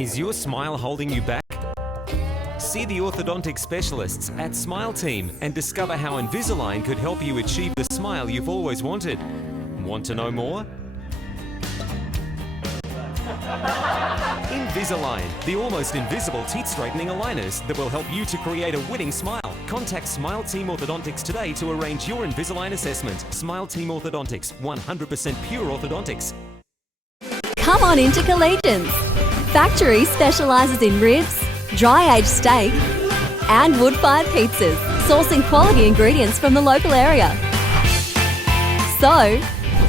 Is your smile holding you back? See the orthodontic specialists at Smile Team and discover how Invisalign could help you achieve the smile you've always wanted. Want to know more? Invisalign, the almost invisible teeth straightening aligners that will help you to create a winning smile. Contact Smile Team Orthodontics today to arrange your Invisalign assessment. Smile Team Orthodontics, 100% pure orthodontics. Come on into Collegians. Factory specialises in ribs, dry-aged steak and wood-fired pizzas, sourcing quality ingredients from the local area. So,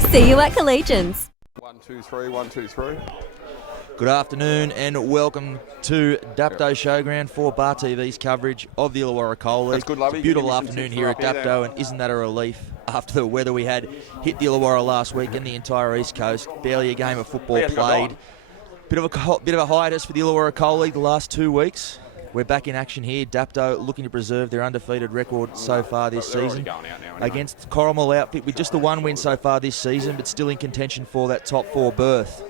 see you at Collegians. 1, 2, 3, 1, 2, 3. Good afternoon and welcome to Dapto Showground for Bar TV's coverage of the Illawarra Coal League. That's good, lovely. It's a beautiful afternoon here at Dapto, and isn't that a relief after the weather we had hit the Illawarra last week and the entire East Coast. Barely a game of football played. Bit of a hiatus for the Illawarra Coal League the last 2 weeks. We're back in action here. Dapto looking to preserve their undefeated record so far this season against Corrimal outfit with just the one win so far this season, but still in contention for that top 4 berth.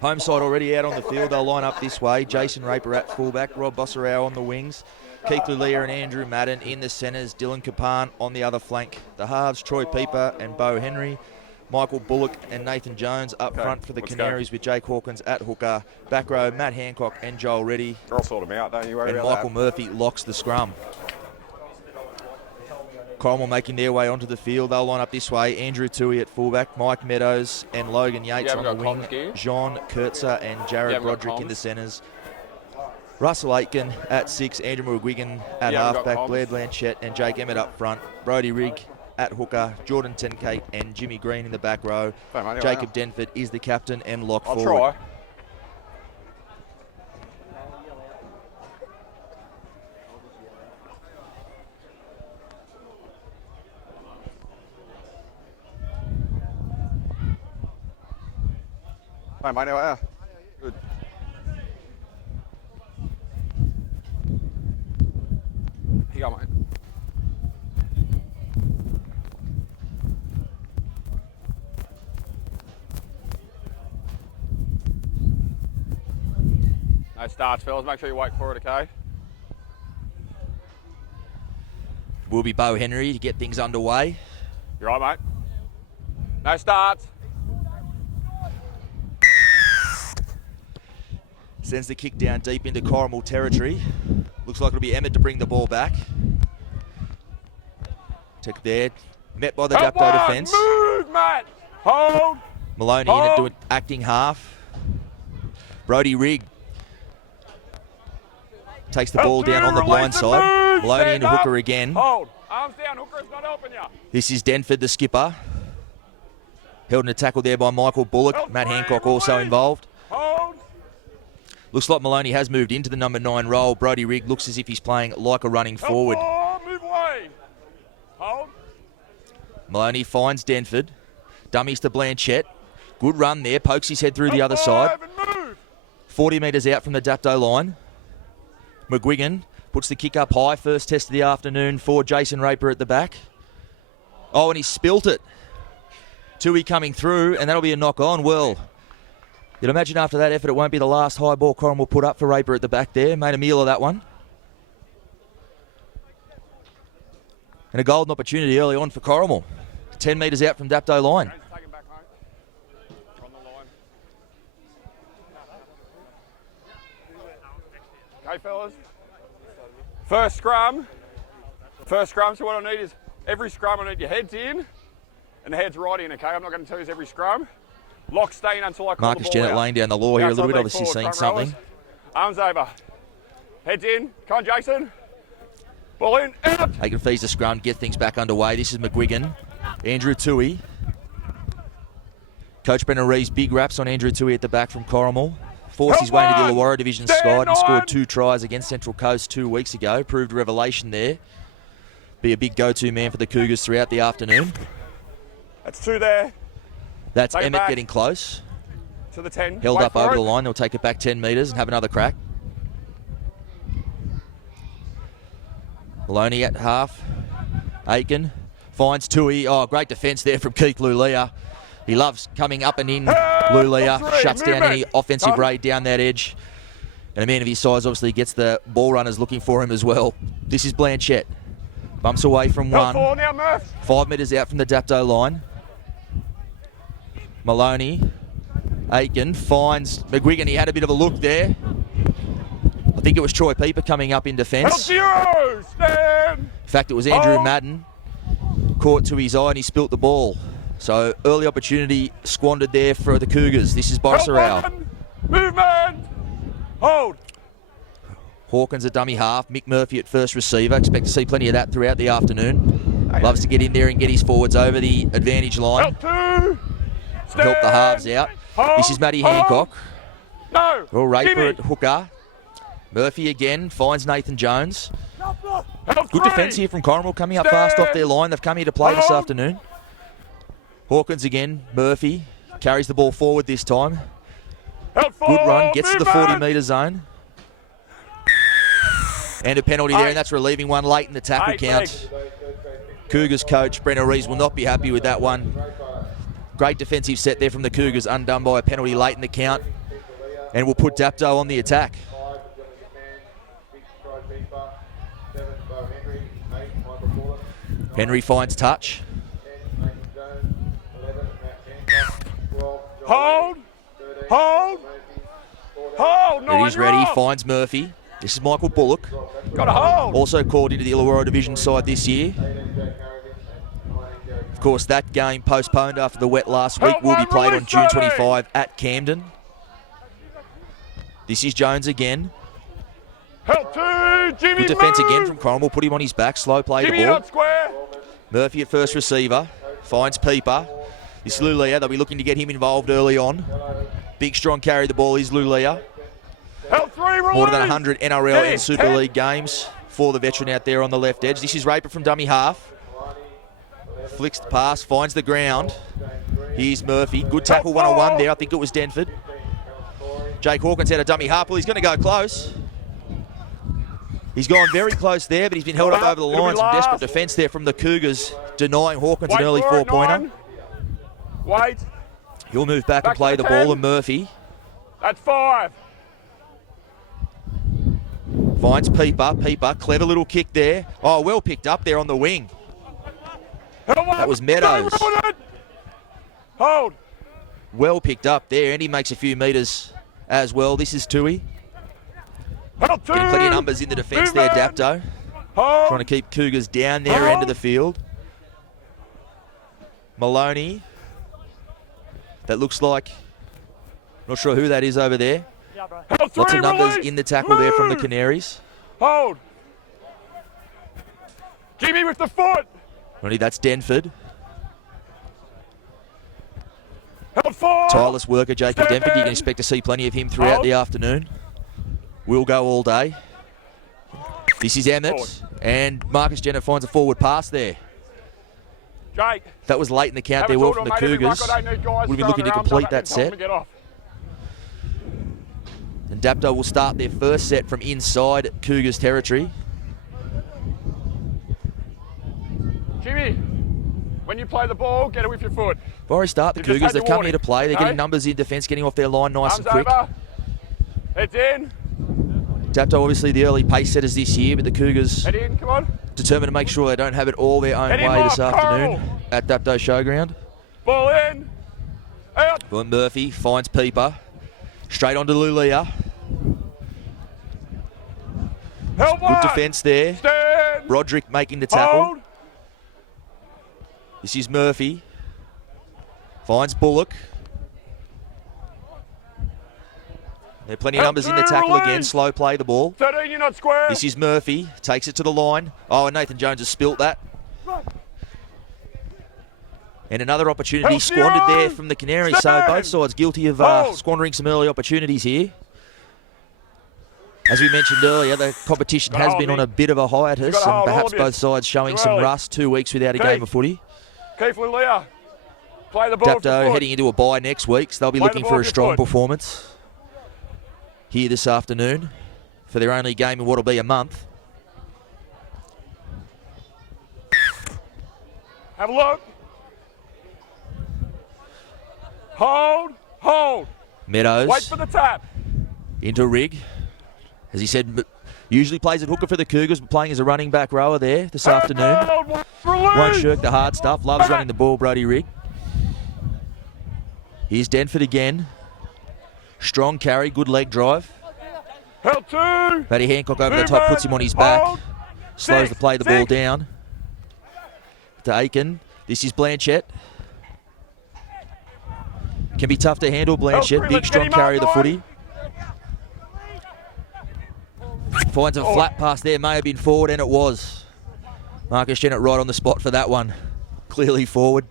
Home side already out on the field. They'll line up this way. Jason Raper at fullback, Rob Bossarau on the wings, Keith Lulia and Andrew Madden in the centres, Dylan Kapan on the other flank. The halves, Troy Pieper and Bo Henry, Michael Bullock and Nathan Jones up front for the Canaries with Jake Hawkins at hooker. Back row, Matt Hancock and Joel Reddy. I'll sort them out, don't you worry and about Michael that. Murphy locks the scrum. Corrimal making their way onto the field. They'll line up this way. Andrew Toohey at fullback, Mike Meadows and Logan Yates on the wing. Jean Kurtzer and Jared Broderick in the centres. Russell Aitken at 6, Andrew McGuigan at halfback, Blair Blanchett and Jake Emmett up front. Brody Rigg at hooker, Jordan Tenkate and Jimmy Green in the back row. Jacob Denford is the captain and lock forward. Try. Hey, mate, how are you? Good. Here you go, mate. No starts, fellas. Make sure you wait for it, okay? Will be Bo Henry to get things underway. You right, mate? No starts. Sends the kick down deep into Corrimal territory. Looks like it'll be Emmett to bring the ball back. Took there. Met by the Dapto defence. Move, Matt! Hold! Maloney in it doing acting half. Brody Rigg takes the ball down on the blind side. Maloney into hooker again. Hold. Arms down. Hooker's not helping you. This is Denford, the skipper. Held in a tackle there by Michael Bullock. Matt Hancock also involved. Hold. Looks like Maloney has moved into the number 9 role. Brody Rigg looks as if he's playing like a running forward. Move away. Hold. Maloney finds Denford. Dummies to Blanchett. Good run there. Pokes his head through the other side. 40 metres out from the Dapto line. McGuigan puts the kick up high. First test of the afternoon for Jason Raper at the back. Oh, and he spilt it. Toohey coming through, and that'll be a knock on. Well, you'd imagine after that effort it won't be the last high ball Corrimal will put up for Raper at the back there. Made a meal of that one. And a golden opportunity early on for Corrimal. 10 metres out from Dapto line. Okay, fellas. First scrum, so what I need is every scrum I need your heads in and the heads right in, okay? I'm not going to tell you every scrum. Lock staying until I call Marcus the ball Jennett out. laying down the law here a little bit, Outside obviously leg seen forward, something. front rowers. Arms over. Heads in. Come on, Jason. Ball in. Out. They can fees the scrum, get things back underway. This is McGuigan. Andrew Toohey. Coach Brennan Reeves, big raps on Andrew Toohey at the back from Corrimal. Forced his way into the Illawarra Division side and scored 2 tries against Central Coast 2 weeks ago. Proved a revelation there. Be a big go-to man for the Cougars throughout the afternoon. That's 2 there. That's Take it Emmett back. getting close. To the 10. Held Wait up for over it. the line. They'll take it back 10 metres and have another crack. Maloney at half. Aitken finds Toohey. Oh, great defence there from Keith Lulia. He loves coming up and in. Lulia shuts down any offensive raid down that edge. And a man of his size obviously gets the ball runners looking for him as well. This is Blanchett. Bumps away from one. 5 metres out from the Dapto line. Maloney. Aiken finds McGuigan. He had a bit of a look there. I think it was Troy Pieper coming up in defence. In fact, it was Andrew Madden. Caught to his eye and he spilt the ball. So early opportunity squandered there for the Cougars. This is Borisarau. Movement! Hold! Hawkins a dummy half. Mick Murphy at first receiver. Expect to see plenty of that throughout the afternoon. Loves to get in there and get his forwards over the advantage line. Help the halves out. This is Matty Hancock. No! Well, Raper at hooker. Murphy again finds Nathan Jones. Good defence here from Corrimal, coming up fast off their line. They've come here to play this afternoon. Hawkins again. Murphy carries the ball forward this time. Good run, gets to the 40-metre zone. And a penalty there, and that's relieving one late in the tackle count. Cougars coach Brenna Rees will not be happy with that one. Great defensive set there from the Cougars, undone by a penalty late in the count. And will put Dapto on the attack. Henry finds touch. Hold! Hold! Hold! It is ready, finds Murphy. This is Michael Bullock. Got a hold! Also called into the Illawarra Division side this year. Of course, that game postponed after the wet last week will be played on June 25 at Camden. This is Jones again. Help to Jimmy. Good defence again from Corrimal. Put him on his back. Slow play the ball. Murphy at first receiver. Finds Pieper. This is Lulia. They'll be looking to get him involved early on. Big, strong carry the ball is Lulia. More than 100 NRL and Super League games for the veteran out there on the left edge. This is Raper from dummy half. Flicks the pass. Finds the ground. Here's Murphy. Good tackle one-on-one there. I think it was Denford. Jake Hawkins had a dummy half. Well, he's going to go close. He's gone very close there, but he's been held up over the line. Some desperate defence there from the Cougars, denying Hawkins an early 4-pointer. Wait. He'll move back and play the ball, and Murphy. That's 5. Finds Pieper. Pieper, clever little kick there. Oh, well picked up there on the wing. That was Meadows. Hold. Well picked up there, and he makes a few metres as well. This is Tui. Getting plenty of numbers in the defence there, Dapto. Trying to keep Cougars down their end of the field. Maloney. That looks like, not sure who that is over there. Lots of numbers in the tackle there from the Canaries. Hold. Jimmy with the foot. Only that's Denford. Held 4. Tireless worker Jacob Denford. You can expect to see plenty of him throughout the afternoon. Will go all day. This is Emmett, and Marcus Jenner finds a forward pass there. Jake. That was late in the count there, well from the Cougars. We'll be looking to complete that set. And Dapto will start their first set from inside Cougars territory. Jimmy, when you play the ball, get it with your foot. Before I start, the Cougars, they've come here to play. They're getting numbers in defence, getting off their line nice and quick. Heads in. Dapto, obviously the early pace setters this year, but the Cougars Head in, come on. determined to make sure they don't have it all their own way this afternoon at Dapto Showground. Ball in. Out. But Murphy finds Pieper. Straight onto Lulia. Good defence there. Stand. Roderick making the tackle. Hold. This is Murphy. Finds Bullock. There are plenty of numbers in the tackle again. Slow play the ball. 13, you're not square. This is Murphy. Takes it to the line. Oh, and Nathan Jones has spilt that. And another opportunity squandered there from the Canaries. So both sides guilty of squandering some early opportunities here. As we mentioned earlier, the competition has been on a bit of a hiatus, and perhaps both sides showing some rust. 2 weeks without a game of footy. Keith Lulia. Play the ball. Dapto heading into a bye next week, so they'll be looking for a strong performance here this afternoon for their only game in what will be a month. Have a look. Hold. Hold. Meadows. Wait for the tap. Into Rig. As he said, usually plays at hooker for the Cougars, but playing as a running back rower there this afternoon. Won't shirk the hard stuff. Loves running the ball, Brody Rigg. Here's Denford again. Strong carry, good leg drive. Paddy Hancock over the top, puts him on his back. Slows the play the ball down. To Aiken. This is Blanchett. Can be tough to handle, Blanchett. Big, strong carry of the footy. Finds a flat pass there. May have been forward, and it was. Marcus Jennett right on the spot for that one. Clearly forward.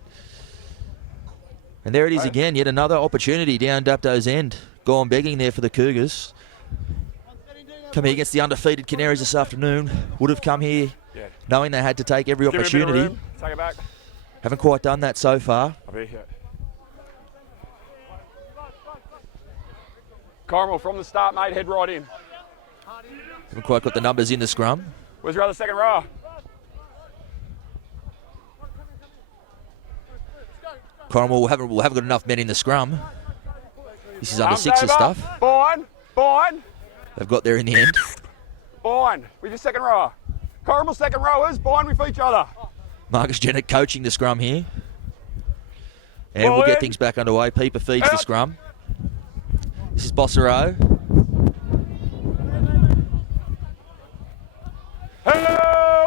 And there it is again. Yet another opportunity down Dapto's end. Gone begging there for the Cougars. Coming against the undefeated Canaries this afternoon. Would have come here knowing they had to take every opportunity. Take it back. Haven't quite done that so far. Corrimal from the start, mate. Head right in. Haven't quite got the numbers in the scrum. Where's your other second rower? Corrimal haven't got enough men in the scrum. This is under sixer stuff. Bind. They've got there in the end. Bind with your second rower. Corrimal second rowers, bind with each other. Marcus Jennett coaching the scrum here. And we'll get things back underway. Peeper feeds the scrum. This is Bossero.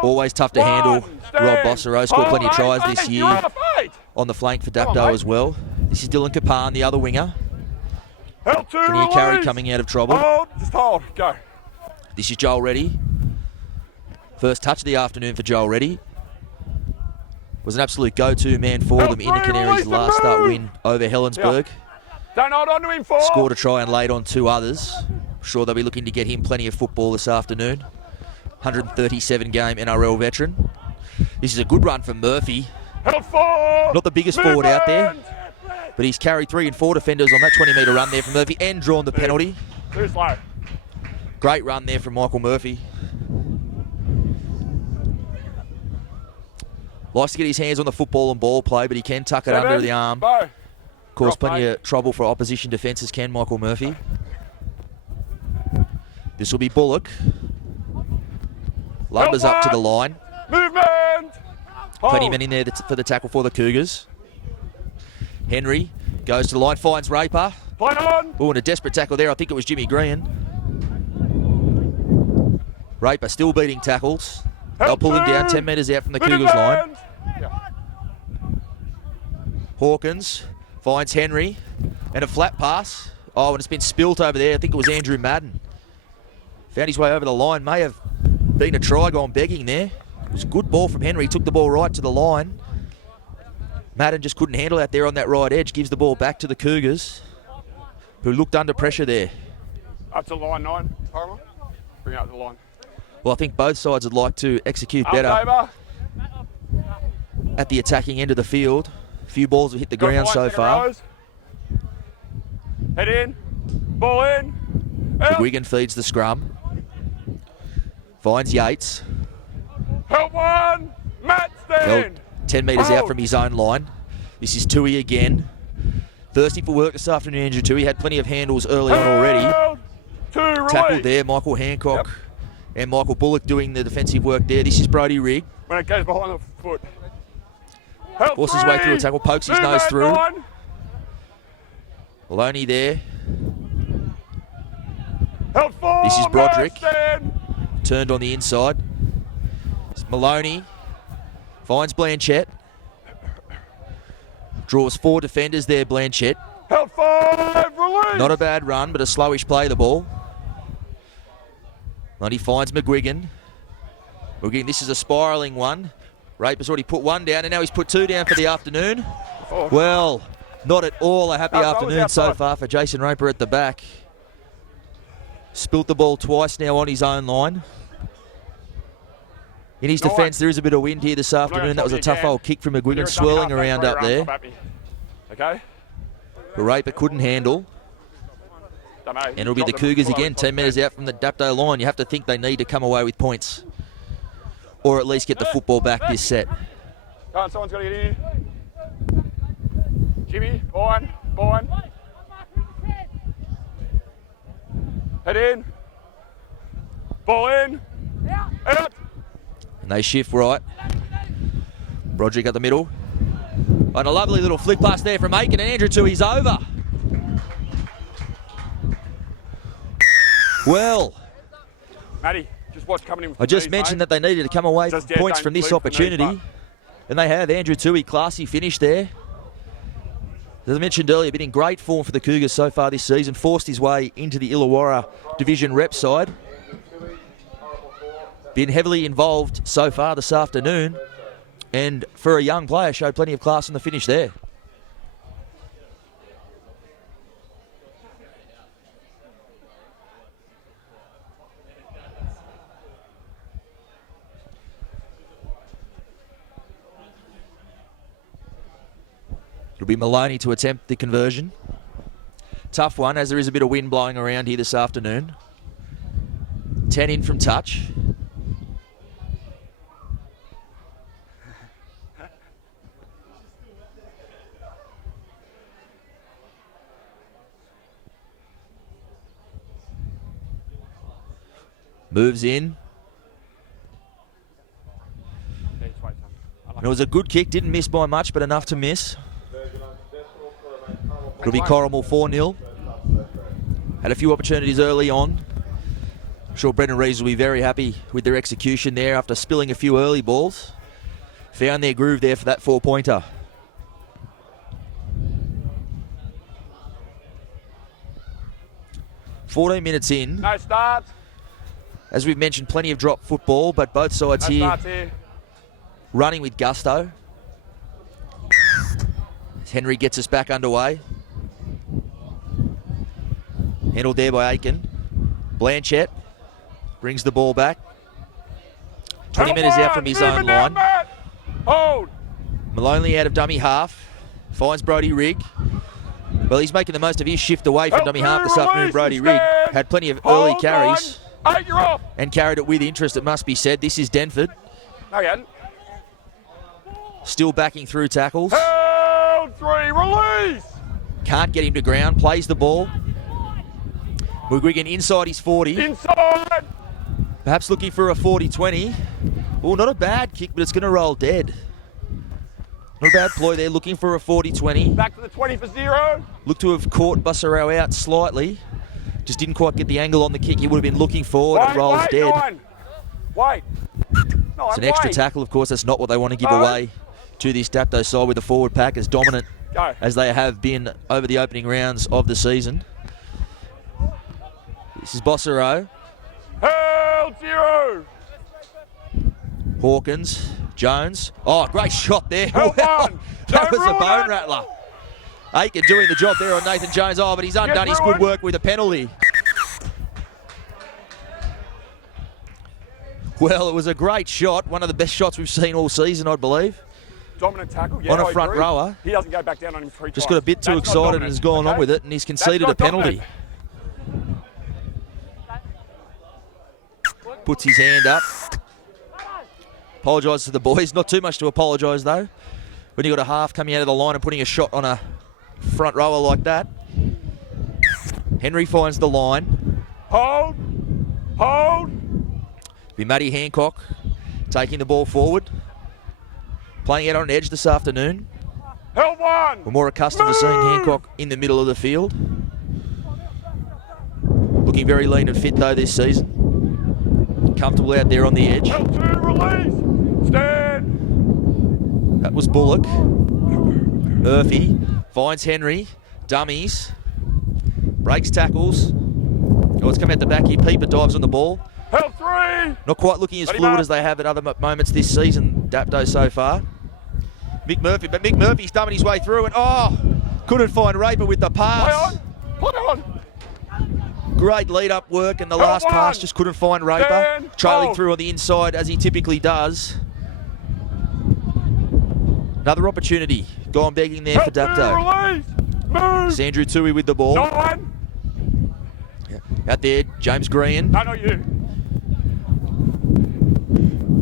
Always tough to handle. Rob Bossero scored plenty of tries this year on the flank for Dapto as well. This is Dylan Kapan, the other winger. Can hear Carey coming out of trouble. Just hold, go. This is Joel Reddy. First touch of the afternoon for Joel Reddy. Was an absolute go-to man for them in the Canaries' last start win over Helensburgh. Don't hold on to him, for. Scored a try and laid on 2 others. I'm sure they'll be looking to get him plenty of football this afternoon. 137 game NRL veteran. This is a good run from Murphy. Not the biggest forward out there, but he's carried 3 and 4 defenders on that 20-metre run there from Murphy and drawn the penalty. Too slow. Great run there from Michael Murphy. Likes to get his hands on the football and ball play, but he can tuck it under the arm. Cause plenty of trouble for opposition defences, can Michael Murphy. This will be Bullock. Lumbers up to the line. Movement! 20 men in there for the tackle for the Cougars. Henry goes to the line, finds Raper. Oh, and a desperate tackle there. I think it was Jimmy Green. Raper still beating tackles. They'll pull him down 10 metres out from the Cougars line. Hawkins finds Henry and a flat pass. Oh, and it's been spilt over there. I think it was Andrew Madden. Found his way over the line. May have been a try gone begging there. It was a good ball from Henry. Took the ball right to the line. Madden just couldn't handle out there on that right edge. Gives the ball back to the Cougars, who looked under pressure there. Up to line 9, Corrimal. Bring it up to the line. Well, I think both sides would like to execute better at the attacking end of the field. A few balls have hit the ground so far. Head in. Ball in. McGuigan feeds the scrum. Finds Yates. Help one. Matt stand. 10 metres out from his own line. This is Tui again. Thirsty for work this afternoon, Andrew Tui. Had plenty of handles early on already. Tackled there, Michael Hancock and Michael Bullock doing the defensive work there. This is Brody Rigg. When it goes behind the foot. Forces his way through a tackle, pokes his nose through. Maloney there. This is Broderick. Turned on the inside. It's Maloney. Finds Blanchett. Draws 4 defenders there, Blanchett. Not a bad run, but a slowish play the ball. Maloney finds McGuigan. McGuigan, this is a spiralling one. Raper's already put 1 down, and now he's put 2 down for the afternoon. Well, not at all a happy afternoon so far for Jason Raper at the back. Spilt the ball twice now on his own line. In his defence, there is a bit of wind here this afternoon. That was a tough old kick from McGuigan, swirling around up there. Okay. But Raper couldn't handle. And it'll be the Cougars again, 10 metres out from the Dapto line. You have to think they need to come away with points, or at least get the football back this set. Come on, someone's got to get in. Jimmy, Bowen. Head in. Ball in. Out. And they shift right. Broderick at the middle. And a lovely little flick pass there from Aiken, and Andrew Tui's over. Well, Matty, just watch coming in with I just mentioned that they needed to come away with points from this opportunity. And they have. Andrew Tui, classy finish there. As I mentioned earlier, been in great form for the Cougars so far this season. Forced his way into the Illawarra Division rep side. Been heavily involved so far this afternoon. And for a young player, showed plenty of class in the finish there. It'll be Maloney to attempt the conversion. Tough one, as there is a bit of wind blowing around here this afternoon. 10 in from touch. Moves in. And it was a good kick, didn't miss by much, but enough to miss. It'll be Corrimal 4-0. Had a few opportunities early on. I'm sure Brendan Reeves will be very happy with their execution there after spilling a few early balls. Found their groove there for that 4-pointer. "14 minutes in. No start. As we've mentioned, plenty of drop football, but both sides here running with gusto. Henry gets us back underway. Handled there by Aiken. Blanchett brings the ball back. 20 metres out from his own line. Hold. Maloney out of dummy half. Finds Brody Rigg. Well, he's making the most of his shift away from dummy half this afternoon. Brody Rigg had plenty of early carries and carried it with interest, it must be said. This is Denford. No, he hadn't. Still backing through tackles. Held 3, release. Can't get him to ground, plays the ball. McGuigan inside his 40. Inside. Perhaps looking for a 40-20. Oh, not a bad kick, but it's going to roll dead. Not a bad ploy there, looking for a 40-20. Back to the 20 for 0. Looked to have caught Busserow out slightly. Just didn't quite get the angle on the kick he would have been looking for. It rolls dead. Wait. It's an extra tackle, of course. That's not what they want to give away to this Dapto side, with the forward pack as dominant as they have been over the opening rounds of the season. This is Busserow. Held 0. Hawkins. Jones. Oh, great shot there. Held one. That was a Don't bone ruin it. rattler. Aiken doing the job there on Nathan Jones. Oh, but he's undone his good work with a penalty. Well, it was a great shot. One of the best shots we've seen all season, I believe. Dominant tackle, yeah, on a front rower. He doesn't go back down on him 3 times. Just got a bit too excited and has gone on with it, and he's conceded a penalty. Puts his hand up. Apologises to the boys. Not too much to apologise, though. When you've got a half coming out of the line and putting a shot on a front rower like that. Henry finds the line. Hold. Hold. Be Matty Hancock taking the ball forward. Playing out on an edge this afternoon. Held 1. We're more accustomed to seeing Hancock in the middle of the field. Looking very lean and fit, though, this season. Comfortable out there on the edge. Held 2, release. Stand. That was Bullock. Murphy finds Henry. Dummies. Breaks tackles. Oh, it's come out the back here. Peeper dives on the ball. Held 3. Not quite looking as fluid as they have at other moments this season, Dapto, so far. Mick Murphy, but Mick Murphy's dumbing his way through, and couldn't find Raper with the pass. Play on. Great lead-up work, and the last pass just couldn't find Raper. Trailing through on the inside, as he typically does. Another opportunity. Gone begging there for Dapto. It's Andrew Tui with the ball. Out there, James Green. No, not you.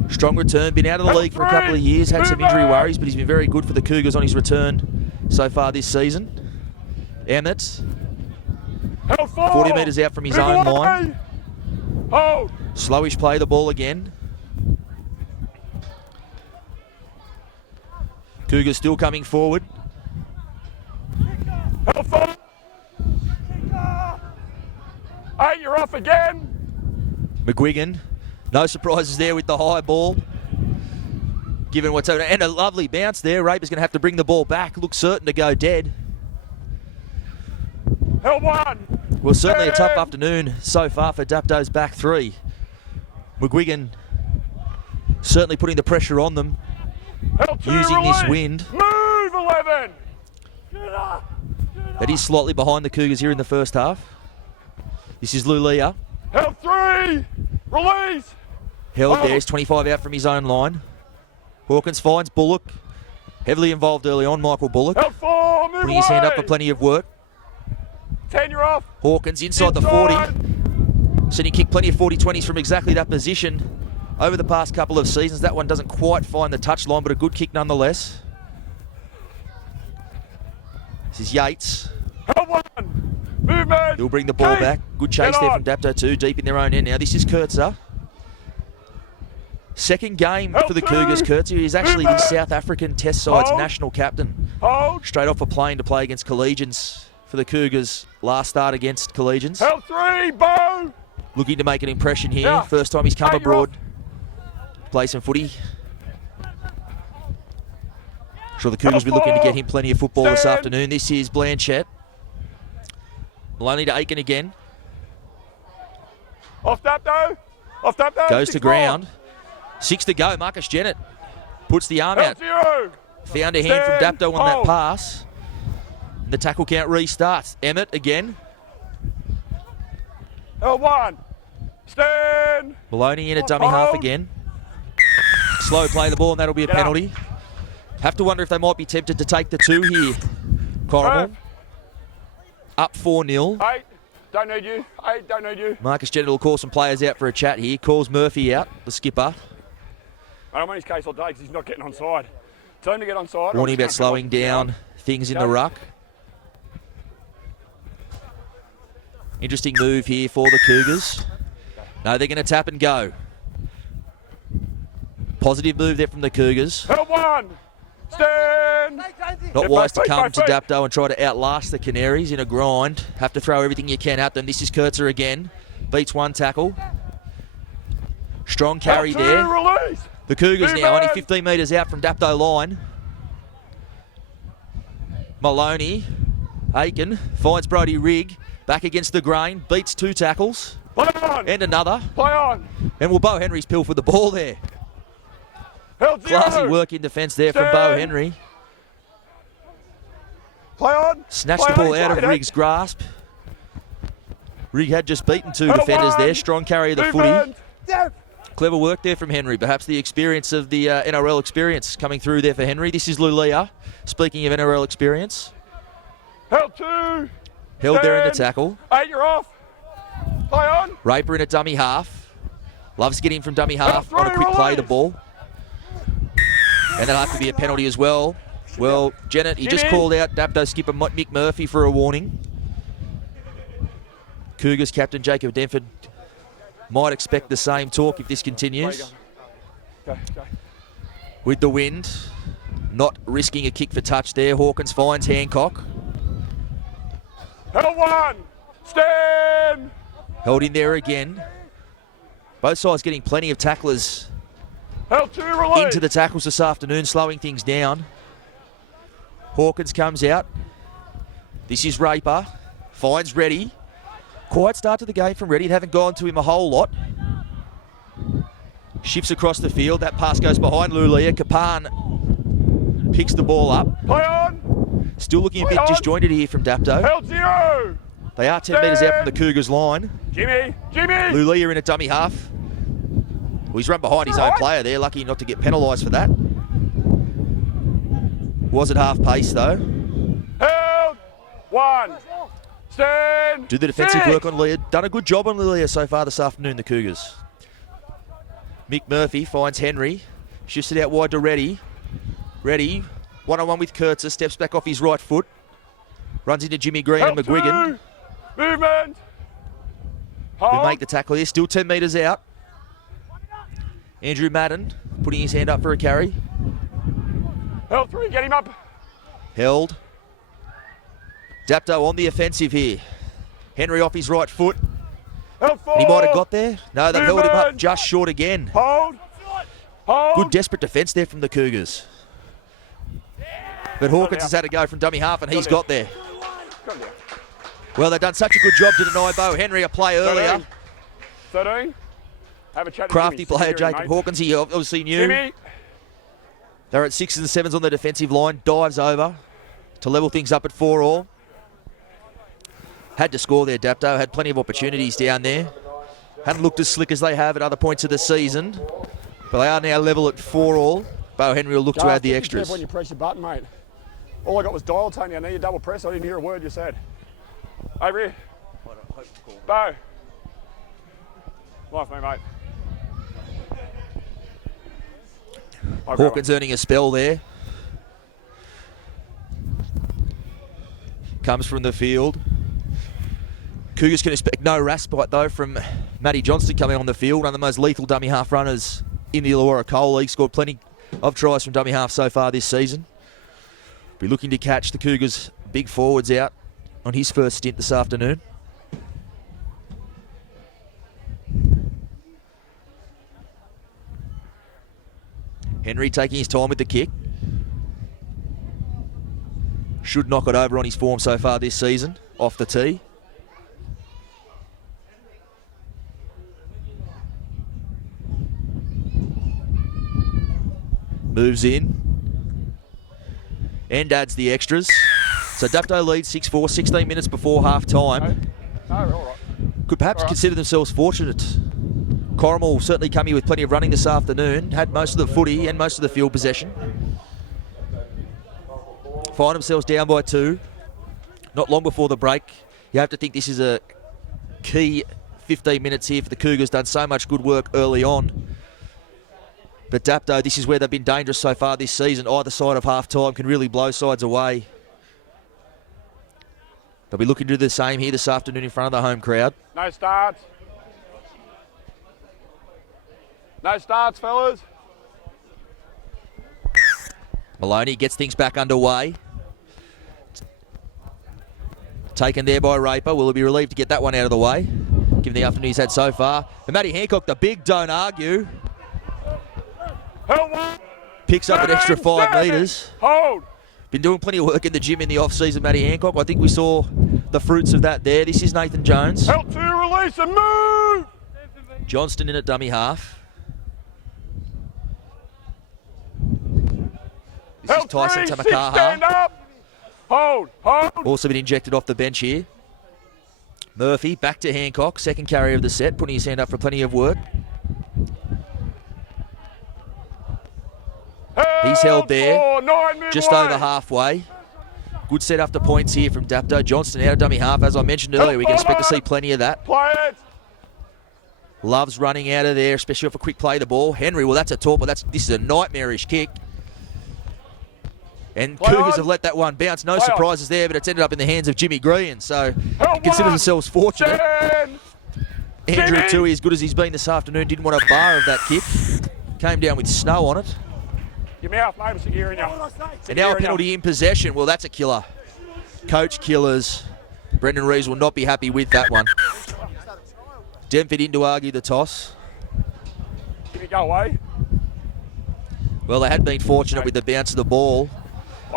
Strong return, been out of the league for a couple of years, had some injury worries, but he's been very good for the Cougars on his return so far this season. Emmett, 40 metres out from his own line. Hold. Slowish play the ball again. Cougars still coming forward. Helpful. 8, you're off again. McGuigan, no surprises there with the high ball. Given what's over, and a lovely bounce there. Raper's going to have to bring the ball back. Looks certain to go dead. Held 1. Well, certainly a tough afternoon so far for Dapto's back three. McGuigan certainly putting the pressure on them, Held 2, using release. this wind. Move 11. That is slightly behind the Cougars here in the first half. This is Lulia. Held 3. Release. Held there. He's 25 out from his own line. Hawkins finds Bullock. Heavily involved early on, Michael Bullock. Held 4. Move Putting his hand up away. for plenty of work. 10, you're off. Hawkins inside the 40. Seen him kick plenty of 40-20s from exactly that position over the past couple of seasons. That one doesn't quite find the touchline, but a good kick nonetheless. This is Yates. Held 1. Movement. He'll bring the ball Keep. back. Good chase Get there on. from Dapto too, deep in their own end now. This is Kurtzer. Second game for the Cougars. Kurtzer is actually the South African Test side's Hold. national captain. Hold. Straight off a plane to play against Collegians for the Cougars. Last start against Collegians. Held 3. Bow. Looking to make an impression here. Yeah. First time he's come 8, you're abroad. off. Play some footy. Sure the Cougars will be looking to get him plenty of football this Stand. afternoon. This is Blanchett. Maloney to Aiken again. Off Dapto. Off Dapto. Goes 6 to more. ground. 6 to go. Marcus Jennett puts the arm Held out. 0. Found a hand from Stand. Dapto on that Hold. pass. The tackle count restarts. Emmett again. Held 1. Stand. Maloney in a dummy half Hold. again. Slow play the ball, and that'll be a Get up. penalty. Have to wonder if they might be tempted to take the 2 here. Corrimal. Up 4-0. 8. Don't need you. 8. Don't need you. Marcus Jennett will call some players out for a chat here. Calls Murphy out, the skipper. I'm on his case all day because he's not getting on side. Tell him to get on side. Warning about slowing down things in the ruck. Interesting move here for the Cougars. No, they're going to tap and go. Positive move there from the Cougars. Held 1. Stand. Not Yeah, wise to feet, come feet, to feet. Dapto and try to outlast the Canaries in a grind. Have to throw everything you can at them. This is Kurtzer again. Beats one tackle. Strong carry Held 2. there. Release. The Cougars Move now only on. 15 metres out from Dapto line. Maloney, Aiken, finds Brody Rigg. Back against the grain. Beats 2 tackles. Play on. And another. Play on. And will Bo Henry's pill for the ball there. Held 0. Classy work in defence there from Bo Stand. Henry. Play on. Snatched Play the ball on. out of Play Rigg's grasp. Rigg had just beaten 2 Held defenders 1. there. Strong carry of the Movement. footy. Clever work there from Henry. Perhaps the experience of the NRL experience coming through there for Henry. This is Lulia. Speaking of NRL experience. Held 2. Held there in the Stand. tackle. 8, you're off. Play on. Raper in a dummy half. Loves getting from dummy half Held on a 3, quick play release. the ball. And that'll have to be a penalty as well. Well, Jennett, he just Jimmy. called out Dapto skipper Mick Murphy for a warning. Cougars captain Jacob Denford might expect the same talk if this continues. Go, go. With the wind, not risking a kick for touch there. Hawkins finds Hancock. Held 1. Stand. Held in there again. Both sides getting plenty of tacklers Held 2. Release. into the tackles this afternoon, slowing things down. Hawkins comes out. This is Raper. Finds Reddy. Quiet start to the game from Reddy. They haven't gone to him a whole lot. Shifts across the field. That pass goes behind Lulia. Kapan picks the ball up. Play on. Still looking a Play bit on. disjointed here from Dapto. Held 0. They are 10 metres out from the Cougars line. Jimmy. Jimmy. Lulia in a dummy half. Well, he's run behind his own player there. Lucky not to get penalised for that. Was at half pace though. Held 1. Stand. Do the defensive 6. work on Leah. Done a good job on Lilia so far this afternoon, the Cougars. Mick Murphy finds Henry. Shifts it out wide to Reddy. Reddy, one-on-one with Kurtzer. Steps back off his right foot. Runs into Jimmy Green and Held McGuigan, 2. Movement. who Hold. make the tackle here. Still 10 metres out. Andrew Madden putting his hand up for a carry. Help 3, get him up. Held. Dapto on the offensive here. Henry off his right foot. Help 4. He might have got there. No, they've held him up Movement. just short again. Hold. Hold. Good desperate defence there from the Cougars. But Hawkins has had to go from dummy half and he's got there. Come down. Well, they've done such a good job to deny Bo Henry a play earlier. 13. Have a chat to Crafty Jimmy. player Sit here, Jacob mate. Hawkins, he obviously knew. Jimmy. They're at 6s and 7s on the defensive line. Dives over to level things up at 4-all. Had to score there, Dapto. Had plenty of opportunities down there. Hadn't looked as slick as they have at other points of the season. But they are now level at 4-all. Bo Henry will look to add the extras. When you press your button, mate. All I got was dial tone. I need you double press. I didn't hear a word you said. Over here. Bo. Life me, mate. Hawkins earning a spell there. Comes from the field. Cougars can expect no respite though from Matty Johnston coming on the field. One of the most lethal dummy half runners in the Illawarra Coal League. Scored plenty of tries from dummy half so far this season. Be looking to catch the Cougars' big forwards out on his first stint this afternoon. Henry taking his time with the kick. Should knock it over on his form so far this season, off the tee. Moves in. And adds the extras. So Dapto leads 6-4, 16 minutes before half time. No, we're all right. Could perhaps consider themselves fortunate. Corrimal certainly come here with plenty of running this afternoon. Had most of the footy and most of the field possession. Find themselves down by 2. Not long before the break. You have to think this is a key 15 minutes here for the Cougars. Done so much good work early on. But Dapto, this is where they've been dangerous so far this season. Either side of half-time can really blow sides away. They'll be looking to do the same here this afternoon in front of the home crowd. No starts. No starts, fellas. Maloney gets things back underway. Taken there by Raper. Will he be relieved to get that one out of the way, given the afternoon he's had so far? And Matty Hancock, the big don't argue. Picks up an extra 5 metres. Hold. Been doing plenty of work in the gym in the off-season, Matty Hancock. I think we saw the fruits of that there. This is Nathan Jones. Help 2, release and move. Johnston in at dummy half. This is Tyson 3, 6, stand Tamakaha. up. Hold. Also been injected off the bench here. Murphy back to Hancock. Second carry of the set. Putting his hand up for plenty of work. He's held there. 4, 9, Just over halfway. Good set after points here from Dapto. Johnston out of dummy half. As I mentioned earlier, we can expect to see plenty of that. Play it. Loves running out of there, especially off a quick play of the ball. Henry, well, that's a talk, but this is a nightmarish kick. And Cougars have let that one bounce. No surprises there, but it's ended up in the hands of Jimmy Green. So consider themselves fortunate. Andrew Tui, as good as he's been this afternoon, didn't want a bar of that kick. Came down with snow on it. Your mouth, mate, stick here in you. And now a penalty in possession. Well, that's a killer. Coach killers. Brendan Reeves will not be happy with that one. Denford in to argue the toss. Can you go away? Well, they had been fortunate with the bounce of the ball.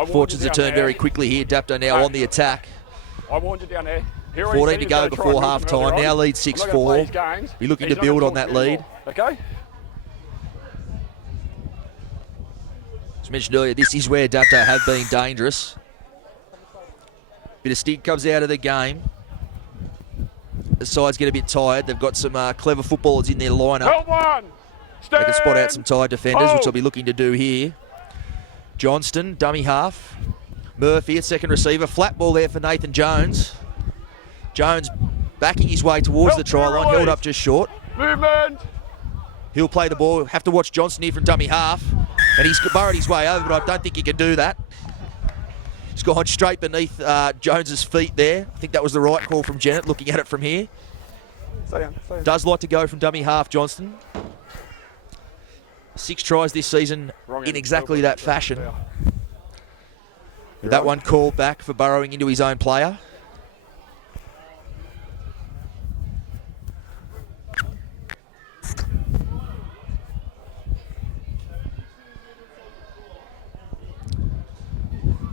Fortunes have turned very quickly here. Dapto now on the attack. I warned you down there. 14 to go before half-time. Now leads 6-4. Be looking to build on that lead. Okay. As mentioned earlier, this is where Dapto have been dangerous. Bit of stink comes out of the game. The sides get a bit tired. They've got some clever footballers in their lineup. Help one. They can spot out some tired defenders, which they'll be looking to do here. Johnston, dummy half. Murphy at second receiver. Flat ball there for Nathan Jones. Jones backing his way towards the try line. Held up just short. Movement. He'll play the ball. Have to watch Johnston here from dummy half. And he's burrowed his way over, but I don't think he can do that. He's gone straight beneath Jones's feet there. I think that was the right call from Janet, looking at it from here. Stay down. Does like to go from dummy half, Johnston. 6 tries this season Wrong in end. exactly that fashion. Yeah. With that one called back for burrowing into his own player.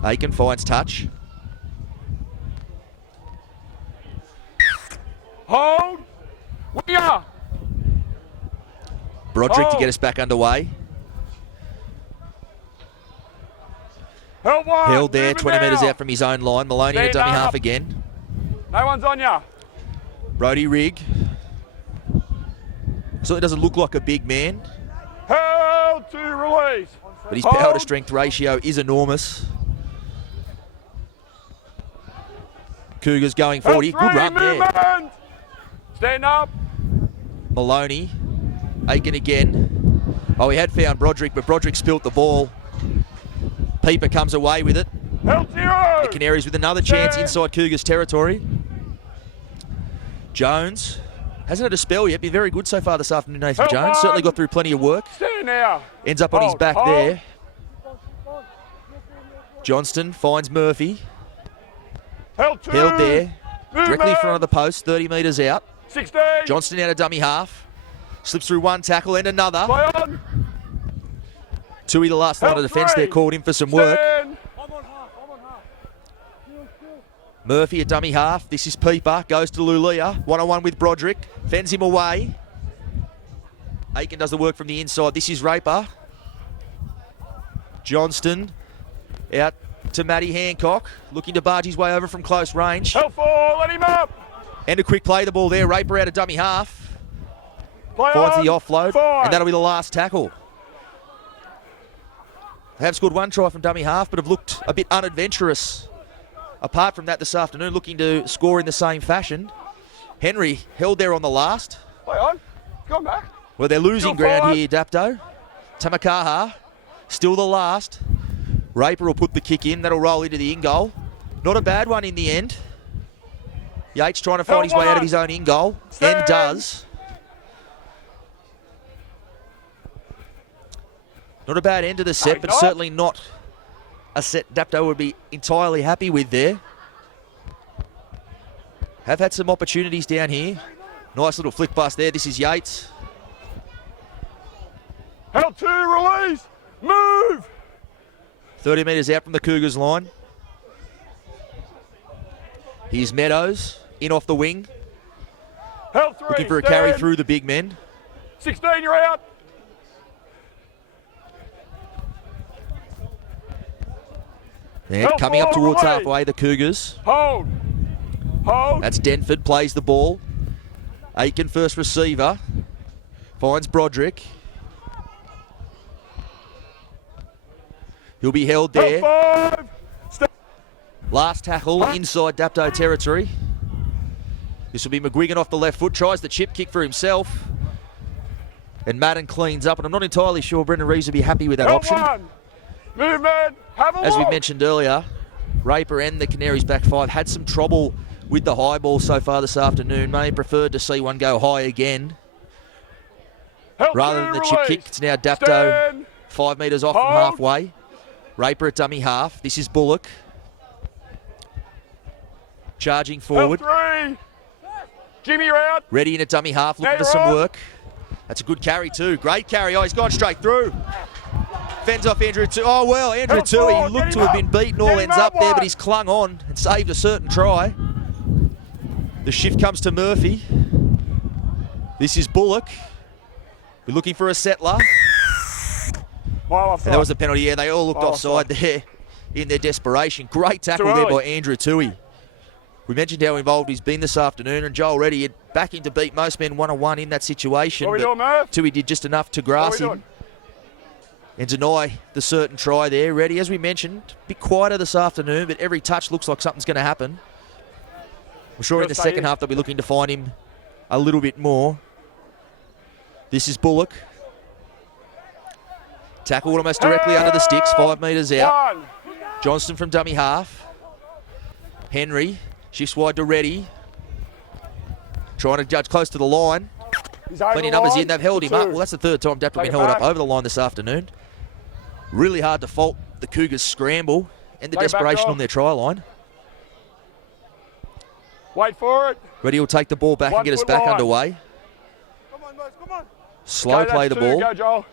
Aiken finds touch. Hold. Winger. Broderick to Oh. get us back underway. Held one. Held there, Moving 20 metres now. out from his own line. Maloney at Stand dummy half up. again. No one's on ya. Brody Rigg. Certainly doesn't look like a big man, Held to release. but his power to Hold. strength ratio is enormous. Cougars going Held 40. Good three, run there. movement. Stand up. Maloney. Aiken again. Oh, he had found Broderick, but Broderick spilt the ball. Pieper comes away with it. Held 0. The Canaries with another chance Stand. inside Cougars territory. Jones hasn't had a spell yet. Been very good so far this afternoon, Nathan Held Jones. Certainly one. got through plenty of work. Stand now. Ends up on his Hold, back hold. there. Johnston finds Murphy. Held 2. Held there. Directly in front of Movement. the post, 30 metres out. 16. Johnston out of dummy half. Slips through one tackle and another. Play on. Tui, the last line of Held defence there, three. called in for some work. Stand. Murphy at dummy half. This is Pieper. Goes to Lulia. One-on-one with Broderick. Fends him away. Aiken does the work from the inside. This is Raper. Johnston out to Matty Hancock. Looking to barge his way over from close range. Held 4. Let him up. And a quick play the ball there. Raper out of dummy half. Play Finds on. the offload. 5. And that'll be the last tackle. They have scored one try from dummy half, but have looked a bit unadventurous. Apart from that this afternoon, looking to score in the same fashion. Henry held there on the last. Play on. Come back. Well, they're losing Still ground forward. here, Dapto. Tamakaha, still the last. Raper will put the kick in. That'll roll into the in-goal. Not a bad one in the end. Yates trying to find Held his way out of one. his own in-goal. Stand. And does. Not a bad end to the set, Hey, but not. certainly not a set Dapto would be entirely happy with there. Have had some opportunities down here. Nice little flick bust there. This is Yates. Held 2. Release. Move. 30 metres out from the Cougars line. Here's Meadows, in off the wing. Held 3. Looking for a Stand. carry through the big men. 16. You're out. And Help coming up forward, towards away. halfway, the Cougars. Hold. Hold. That's Denford, plays the ball. Aiken, first receiver. Finds Broderick. He'll be held Held there. 5. Stand. Last tackle inside Dapto territory. This will be McGuigan off the left foot. Tries the chip kick for himself. And Madden cleans up. And I'm not entirely sure Brendan Reeves will be happy with that Held option. 1. Movement. Have a As we look. mentioned earlier, Raper and the Canaries back 5 had some trouble with the high ball so far this afternoon. May have preferred to see one go high again Held rather 2. than the chip Release. kick. It's now Dapto Stand. 5 metres off from Hold. halfway. Raper at dummy half. This is Bullock. Charging Held forward. 3. Jimmy, you're out. Ready in at dummy half, looking Now for you're some on. work. That's a good carry too. Great carry. Oh, he's gone straight through. Fends off Andrew Tui. Oh, well, Andrew Held Tui forward, looked get to him have up. been beaten all Get him ends up up there, one. but he's clung on and saved a certain try. The shift comes to Murphy. This is Bullock. We're looking for a settler. Mile offside. And that was a penalty. Yeah, they all looked Oh, offside there in their desperation. Great tackle Too there early. by Andrew Tui. We mentioned how involved he's been this afternoon, and Joel Reddy had backing to beat most men one-on-one in that situation. What are we but doing, Murph? Tui did just enough to What are grass we him doing? and deny the certain try there. Reddy, as we mentioned, a bit quieter this afternoon, but every touch looks like something's going to happen. I'm sure in the Gotta stay second in. half they'll be looking to find him a little bit more. This is Bullock. Tackled almost directly under the sticks, 5 metres out. 1. Johnston from dummy half. Henry shifts wide to Reddy. Trying to judge close to the line. He's over Plenty the of numbers line. in. They've held him up. Well, that's the third time Dapto Take been it held up back. over the line this afternoon. Really hard to fault the Cougars' scramble and the Take it back, desperation Joel. on their try line. Wait for it. Ready will take the ball back and 1 get us foot back line. underway. Come on, boys, come on. Slow Okay, play the that's 2. ball. Go, Joel.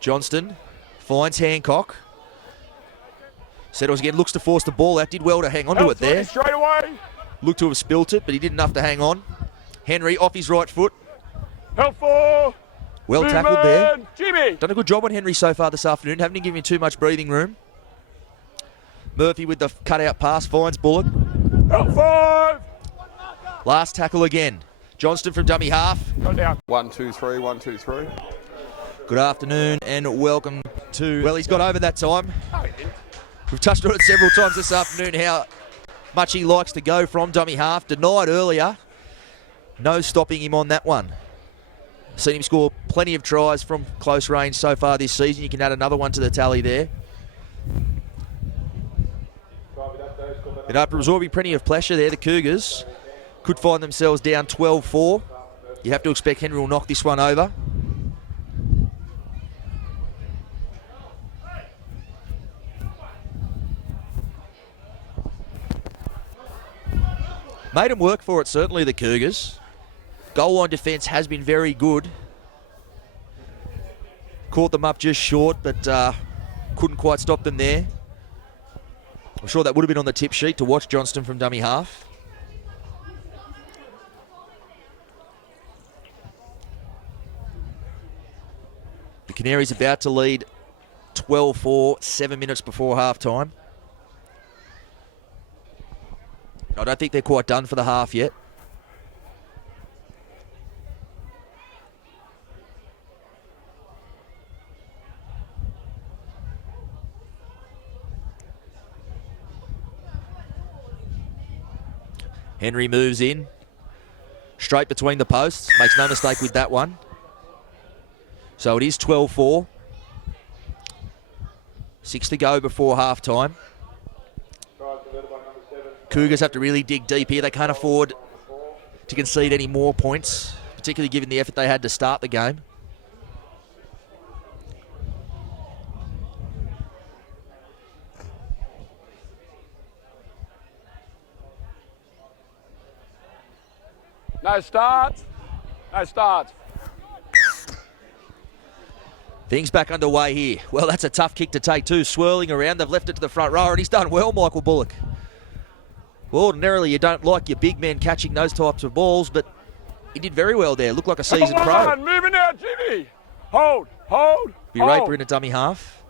Johnston finds Hancock. Settles again, looks to force the ball out. Did well to hang on to Help it there. Straight away. Looked to have spilt it, but he did enough to hang on. Henry off his right foot. Helpful. Well tackled there. Jimmy. Done a good job on Henry so far this afternoon. Haven't given him too much breathing room. Murphy with the cutout pass finds Bullock. Help 5. Last tackle again. Johnston from dummy half. Go down. 1, 2, 3. 1, 2, 3. Good afternoon and welcome to... Well, he's got over that time. No, he didn't. We've touched on it several times this afternoon, how much he likes to go from dummy half. Denied earlier. No stopping him on that one. Seen him score plenty of tries from close range so far this season. You can add another one to the tally there. And after absorbing plenty of pressure there, the Cougars could find themselves down 12-4. You have to expect Henry will knock this one over. Made them work for it, certainly, the Cougars. Goal line defence has been very good. Caught them up just short, but couldn't quite stop them there. I'm sure that would have been on the tip sheet to watch Johnston from dummy half. The Canaries about to lead 12-4, 7 minutes before half-time. I don't think they're quite done for the half yet. Henry moves in. Straight between the posts. Makes no mistake with that one. So it is 12-4. 6 to go before half-time. Cougars have to really dig deep here. They can't afford to concede any more points, particularly given the effort they had to start the game. No starts. No starts. Things back underway here. Well, that's a tough kick to take too. Swirling around. They've left it to the front row, and he's done well, Michael Bullock. Well, ordinarily you don't like your big men catching those types of balls, but he did very well there. Looked like a seasoned pro. Moving out, Jimmy. Hold. Be Raper in a dummy half.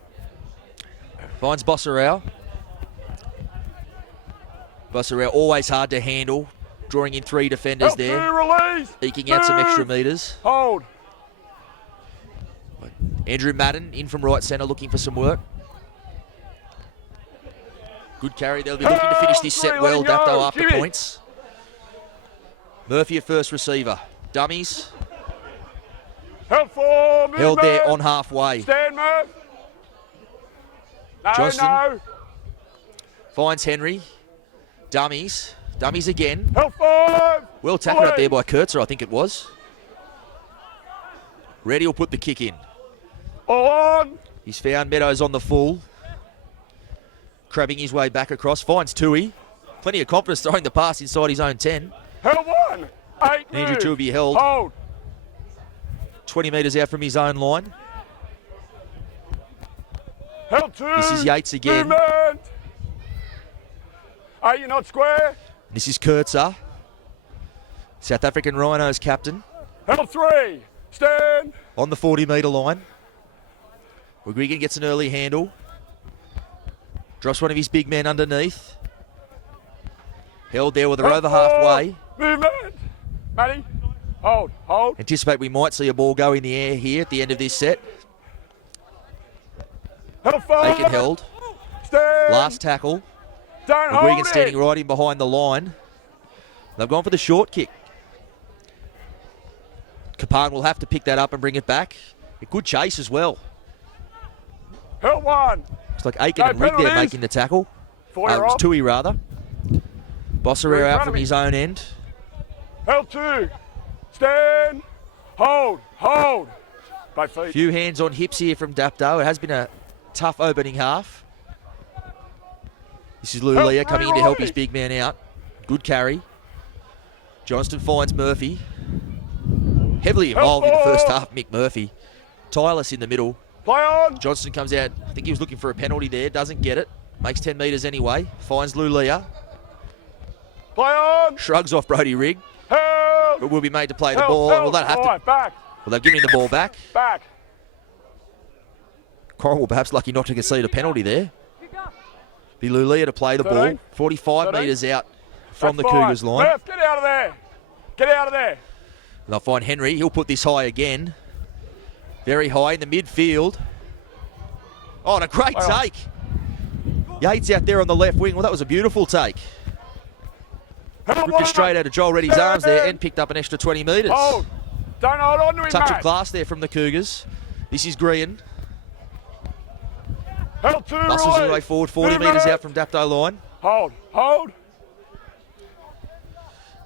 Finds Bossarau. Bossarau always hard to handle. Drawing in 3 defenders there. Release. Eking out some extra metres. Hold. Andrew Madden in from right centre looking for some work. Good carry. They'll be looking to finish this set well. Dapto after Jimmy. points. Murphy at first receiver. Dummies. Help for movement. Held there on halfway. Stand, Murph. No, Johnston. no. Finds Henry. Dummies. Dummies again. Help 5. Well tackled up there by Kurtzer, I think it was. Reddy will put the kick in. All on. He's found Meadows on the full. Crabbing his way back across. Finds Tui. Plenty of confidence throwing the pass inside his own 10. Help 1. 8. Andrew move. Tui will be held Hold. 20 metres out from his own line. Help 2. This is Yates again. Movement. Are you not square? This is Kurtzer. South African Rhinos captain. Help 3. Stand. On the 40-metre line. Wiggin gets an early handle. Drops one of his big men underneath. Held there with her Help over 4. halfway. Movement. Matty. Hold. Anticipate we might see a ball go in the air here at the end of this set. Help 5. Aiken held. Stand. Last tackle. Don't hold McGuigan it. standing right in behind the line. They've gone for the short kick. Kapan will have to pick that up and bring it back. A good chase as well. Help 1. Looks like Aiken No and Rigg there penalties. making the tackle. It 4 was off. Tui rather. Bossarau Right in out front from of me. his own end. Help 2. stand, hold, hold. Both feet. Few hands on hips here from Dapto. It has been a tough opening half. This is Lulia coming in to help his big man out. Good carry. Johnston finds Murphy. Heavily involved in the first half, Mick Murphy. Tireless in the middle. Play on. Johnston comes out. I think he was looking for a penalty there. Doesn't get it. Makes 10 metres anyway. Finds Lulia. Play on. Shrugs off Brody Rigg. Help. But will be made to play the ball. Well, they'll have to. Back. Well, they've given him the ball back. Back. Corrimal perhaps lucky not to concede a penalty there. Be Lulia to play the 13. ball. 45 metres out from That's the fine. Cougars line. Murph, get out of there. Get out of there. And they'll find Henry. He'll put this high again. Very high in the midfield. Oh, and a great take. Yates out there on the left wing. Well, that was a beautiful take. Ripped it straight out of Joel Reddy's arms there and picked up an extra 20 metres. Hold. Don't hold on to him, Touch mate. of class there from the Cougars. This is Green. Held to Muscles his way release. forward, 40 metres out from Dapto line. Hold. Hold.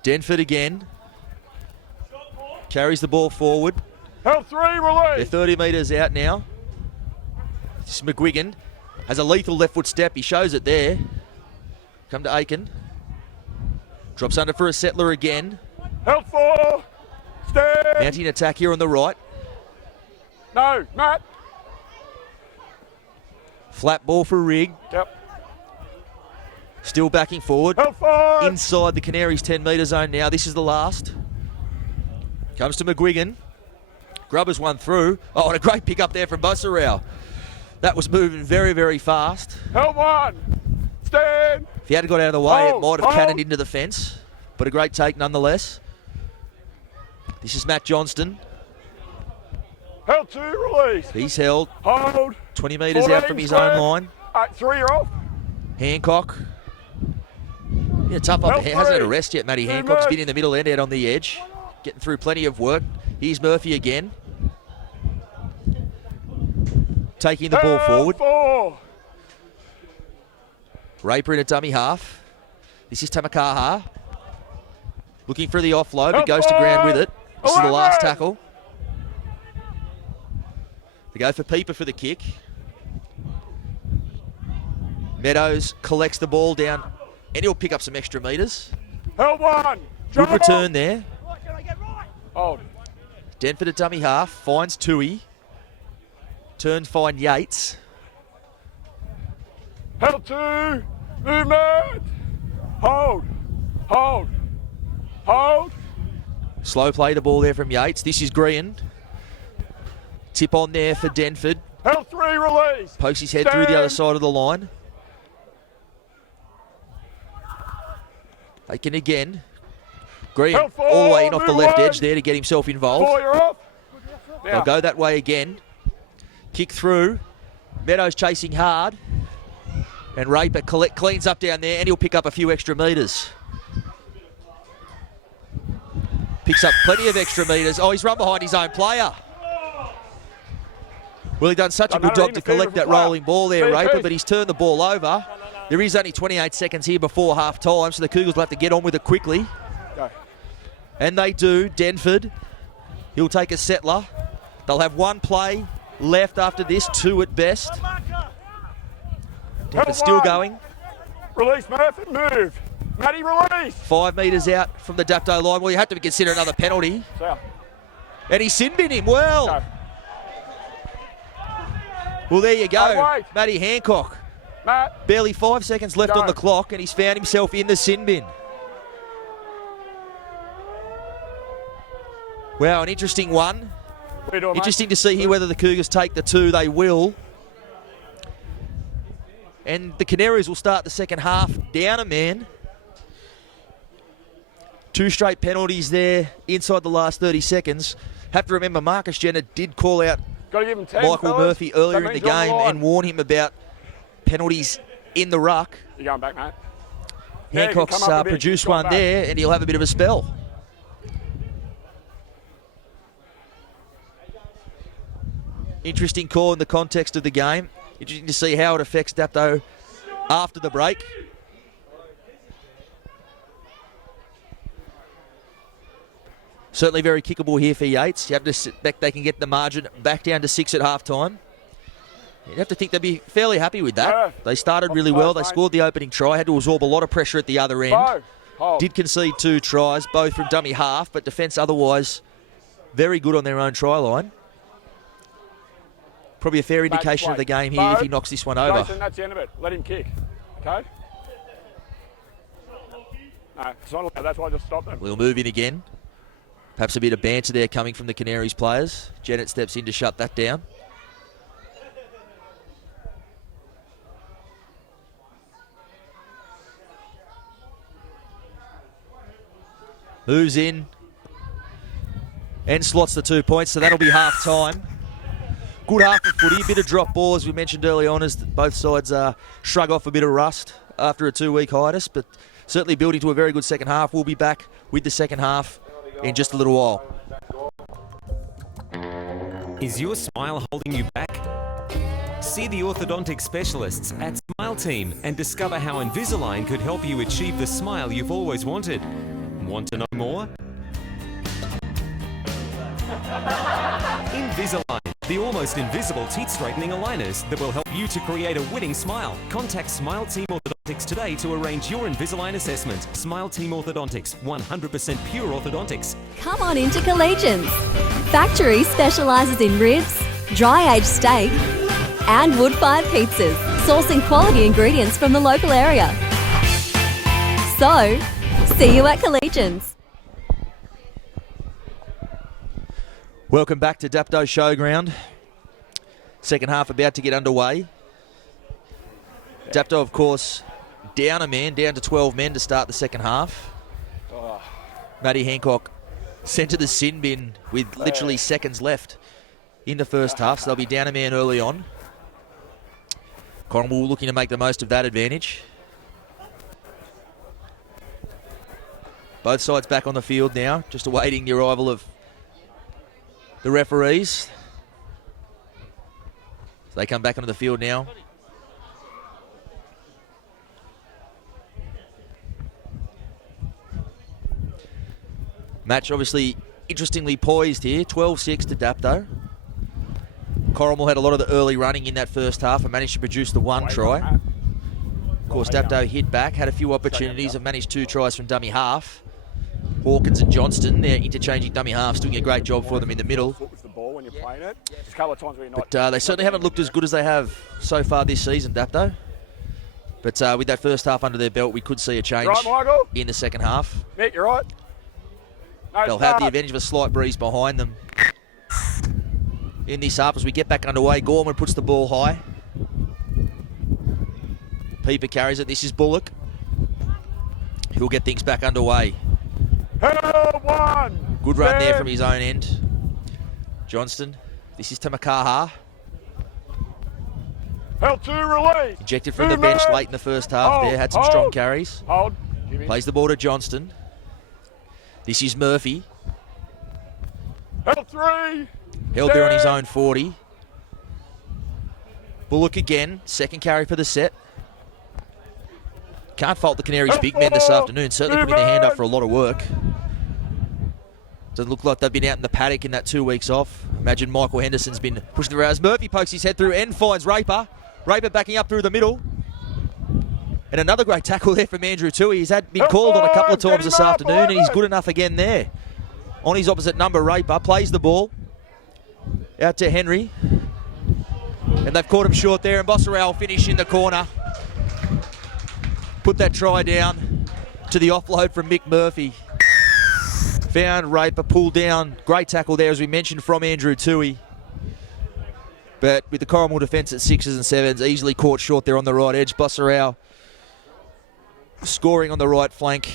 Denford again. Carries the ball forward. Held 3, They're release. 30 metres out now. This is McGuigan. Has a lethal left foot step. He shows it there. Come to Aiken. Drops under for a settler again. Held 4. Stand. Mounting attack here on the right. No, Matt. Flat ball for Rigg. Yep. Still backing forward. Held 5. Inside the Canaries 10 metre zone now. This is the last. Comes to McGuigan. Grubbers one through. Oh, and a great pick up there from Busserau. That was moving very, very fast. Held 1. Stand. If he had got out of the way, it Hold, might have hold. cannoned into the fence. But a great take nonetheless. This is Matt Johnston. Held 2, release. He's held Hold. 20 metres 14 out from his square. own line. 3, you're off. Hancock. Yeah, tough up. Held Hasn't had a 3. rest yet, Matty Two Hancock's minutes. been in the middle end out on the edge. Getting through plenty of work. Here's Murphy again. Taking the ball Held forward. 4. Raper in a dummy half. This is Tamakaha. Looking for the offload, but Held goes to ground 5. with it. This is the last 11. tackle. They go for Pieper for the kick. Meadows collects the ball down, and he'll pick up some extra metres. Held 1. Good return there. Hold. Denford a dummy half, finds Tui. Turns, find Yates. Held 2. Movement. Hold. Hold. Hold. Slow play the ball there from Yates. This is Green. Tip on there for Denford. Held 3, release. Pokes his head through the other Stand. side of the line. Aiken again. Green Held 4, all the way in off the move left 1. edge there to get himself 4, involved. you're off. They'll Now. go that way again. Kick through. Meadows chasing hard. And Raper cleans up down there, and he'll pick up a few extra metres. Picks up plenty of extra metres. Oh, he's run behind his own player. Well, he's done such a Don't good matter, job to interfere collect with that the player. rolling ball there, See, Raper, see. but he's turned the ball over. There is only 28 seconds here before half-time, so the Cougars will have to get on with it quickly. Go. And they do. Denford, he'll take a settler. They'll have one play left after this, 2 at best. Denford still one. going. Release, Murphy. Move. Matty, release. 5 metres out from the Dapto line. Well, you have to consider another penalty. South. And he sin-bin him. Well, Go. well, there you go. Hey, wait. Matty Hancock. Matt. Barely 5 seconds left Go. on the clock, and he's found himself in the sin bin. Wow, an interesting one. What are you doing, Interesting to see here whether the Cougars take the 2. They will. And the Canaries will start the second half down a man. 2 straight penalties there inside the last 30 seconds. Have to remember Marcus Jenner did call out Got to give him 10, Michael fellas. Murphy earlier That in the means you're on game line. and warn him about penalties in the ruck. You're going back, mate. Yeah, you can Hancock's come up a bit. produced Keep going one back. there, and he'll have a bit of a spell. Interesting call in the context of the game. Interesting to see how it affects Dapto after the break. Certainly very kickable here for Yates. You have to expect they can get the margin back down to 6 at half-time. You'd have to think they'd be fairly happy with that. They started really well. They scored the opening try, had to absorb a lot of pressure at the other end. Did concede 2 tries, both from dummy half, but defence otherwise very good on their own try line. Probably a fair indication of the game here if he knocks this one over. Jason, that's the end of it. Let him kick. Okay? No, it's not allowed. That's why I just stopped them. We'll move in again. Perhaps a bit of banter there coming from the Canaries players. Jennett steps in to shut that down. Moves in and slots the 2 points, so that'll be half-time. Good half of footy, a bit of drop ball as we mentioned early on as both sides shrug off a bit of rust after a 2-week hiatus, but certainly building to a very good second half. We'll be back with the second half in just a little while. Is your smile holding you back? See the orthodontic specialists at Smile Team and discover how Invisalign could help you achieve the smile you've always wanted. Want to know more? Invisalign, the almost invisible teeth straightening aligners that will help you to create a winning smile. Contact Smile Team Orthodontics today to arrange your Invisalign assessment. Smile Team Orthodontics, 100% pure orthodontics. Come on into Collegians. Factory specialises in ribs, dry-aged steak and wood-fired pizzas, sourcing quality ingredients from the local area. So, see you at Collegians. Welcome back to Dapto Showground. Second half about to get underway. Dapto, of course, down a man, down to 12 men to start the second half. Matty Hancock sent to the sin bin with literally seconds left in the first half, so they'll be down a man early on. Corrimal looking to make the most of that advantage. Both sides back on the field now, just awaiting the arrival of the referees. So they come back onto the field now. Match obviously interestingly poised here, 12-6 to Dapto. Corrimal had a lot of the early running in that first half and managed to produce the 1 try. Of course, Dapto hit back, had a few opportunities and managed 2 tries from dummy half. Hawkins and Johnston, they're interchanging dummy halves, doing a great job for them in the middle. But they certainly haven't looked as good as they have so far this season, Dapto. But with that first half under their belt, we could see a change in the second half. Nick, you're right. They'll have the advantage of a slight breeze behind them in this half as we get back underway. Gorman puts the ball high. Pieper carries it. This is Bullock. He'll get things back underway. Good run there from his own end. Johnston. This is Tamakaha. Ejected from the bench late in the first half there. Had some strong carries. Plays the ball to Johnston. This is Murphy. Held there on his own 40. Bullock again. Second carry for the set. Can't fault the Canaries' big men this afternoon. Certainly putting their hand up for a lot of work. Doesn't look like they've been out in the paddock in that 2 weeks off. Imagine Michael Henderson's been pushing the rounds. Murphy pokes his head through and finds Raper. Raper backing up through the middle. And another great tackle there from Andrew Tui. He's been called on a couple of times this afternoon and he's good enough again there. On his opposite number, Raper plays the ball out to Henry. And they've caught him short there and Bossarel finish in the corner. Put that try down to the offload from Mick Murphy. Found Raper, pulled down. Great tackle there, as we mentioned, from Andrew Tui. But with the Corrimal defence at 6s and 7s, easily caught short there on the right edge. Bossarel scoring on the right flank.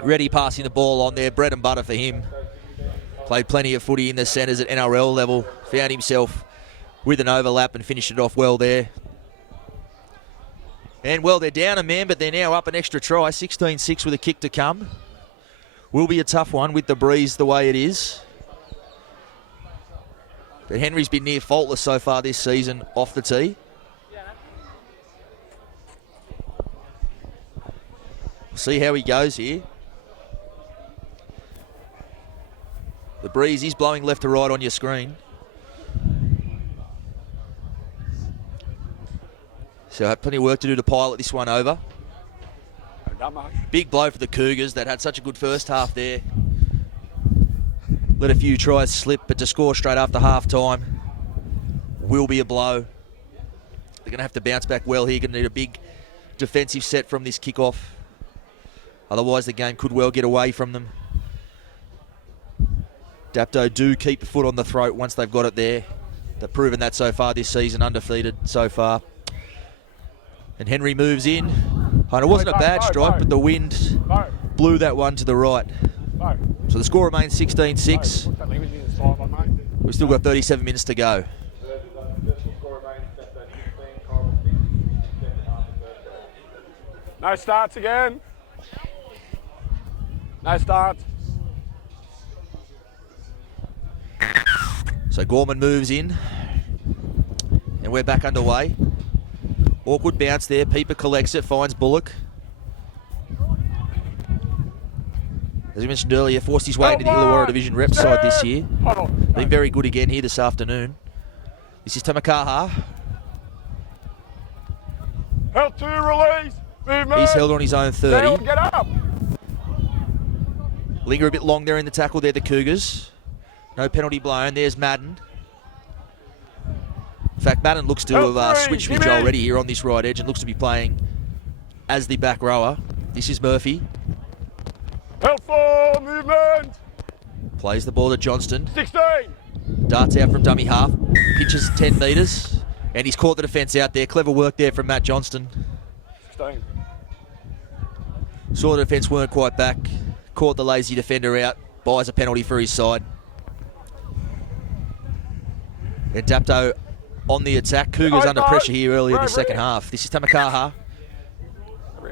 Ready passing the ball on there, bread and butter for him. Played plenty of footy in the centres at NRL level. Found himself with an overlap and finished it off well there. And well, they're down a man, but they're now up an extra try. 16-6 with a kick to come. Will be a tough one with the breeze the way it is. But Henry's been near faultless so far this season off the tee. See how he goes here. The breeze is blowing left to right on your screen. So I have plenty of work to do to pilot this one over. Not much. Big blow for the Cougars that had such a good first half there. Let a few tries slip, but to score straight after half time will be a blow. They're going to have to bounce back well here. Going to need a big defensive set from this kickoff. Otherwise, the game could well get away from them. Dapto do keep a foot on the throat once they've got it there. They've proven that so far this season, undefeated so far. And Henry moves in. And it wasn't a bad strike, but the wind blew that one to the right. So the score remains 16-6. We've still got 37 minutes to go. No starts again. No starts. So Gorman moves in. And we're back underway. Awkward bounce there. Pieper collects it, finds Bullock. As we mentioned earlier, forced his way into the Illawarra Division rep side this year. Been very good again here this afternoon. This is Tamakaha. Help to release. Movement. He's held on his own 30. Get up. Linger a bit long there in the tackle there, the Cougars. No penalty blown. There's Madden. In fact, Madden looks to have switched with Joel Reddy here on this right edge and looks to be playing as the back rower. This is Murphy. Helpful movement. Plays the ball to Johnston. 16. Darts out from dummy half. Pitches 10 metres. And he's caught the defence out there. Clever work there from Matt Johnston. 16. Saw the defence weren't quite back. Caught the lazy defender out. Buys a penalty for his side. And Dapto on the attack. Cougars under pressure here early in the second half. This is Tamakaha.